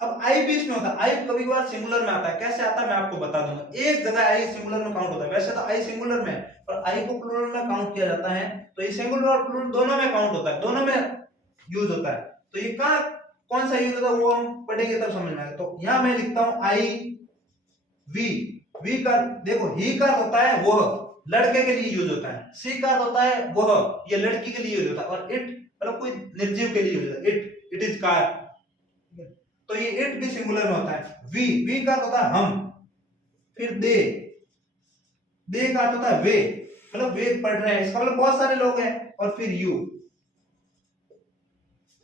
अब आई भी इसमें होता है, आई कभी कभार सिंगुलर में आता है, कैसे आता है मैं आपको बता दूंगा। एक जगह आई सिंगुलर में काउंट होता है, वैसे तो आई सिंगुलर में पर आई को प्लूरल में काउंट किया जाता है, तो ये सिंगुलर और प्लूरल दोनों में काउंट होता है, दोनों में यूज होता है। तो ये कहां कौन सा यूज होता है वो हम पढ़ेंगे तब समझ में आएगा। तो यहां मैं लिखता हूं आई वी, वी का देखो ही का होता है वह, लड़के के लिए यूज होता है, सी का होता है वह, ये लड़की के लिए यूज होता है, और इट मतलब कोई निर्जीव के लिए यूज होता है, इट इज कार, तो ये इट भी सिंगुलर में होता है। वी का होता है हम, फिर दे का होता है वे, मतलब वे पढ़ रहे हैं, इसका मतलब बहुत सारे लोग हैं, और फिर you,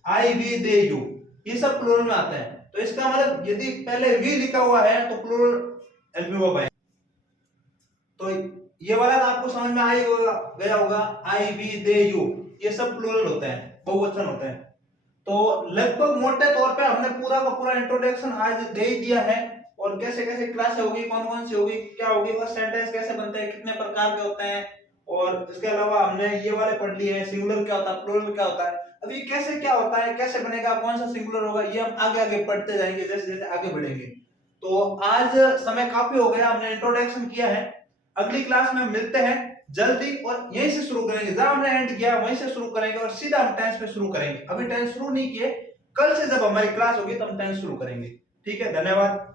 I we they you, ये सब प्लूरल में आते हैं। तो इसका मतलब यदि पहले वी लिखा हुआ है तो प्लूरल एल्फिबेट है। तो ये वाला तो आपको समझ में आई होगा, गया होगा, आई वी दे यू ये सब प्लूरल होते हैं, बहुवचन होते हैं। तो लगभग मोटे तौर पे हमने पूरा का पूरा इंट्रोडक्शन आज दे ही दिया है, और कैसे कैसे क्लास होगी, कौन कौन सी होगी, क्या होगी, और सेंटेंस कैसे बनते हैं, कितने प्रकार के होते हैं, और इसके अलावा हमने ये वाले पढ़ लिए हैं, सिंगुलर क्या होता है, प्लूरल क्या होता है। अभी कैसे क्या होता है, कैसे बनेगा, कौन सा सिंगुलर होगा, ये हम आगे आगे पढ़ते जाएंगे जैसे जैसे आगे बढ़ेंगे। तो आज समय काफी हो गया, हमने इंट्रोडक्शन किया है, अगली क्लास में मिलते हैं जल्दी, और यहीं से शुरू करेंगे, जहां हमने एंड किया वहीं से शुरू करेंगे, और सीधा हम टेंस पे शुरू करेंगे। अभी टेंस शुरू नहीं किए, कल से जब हमारी क्लास होगी तब हम टेंस शुरू करेंगे। ठीक है, धन्यवाद।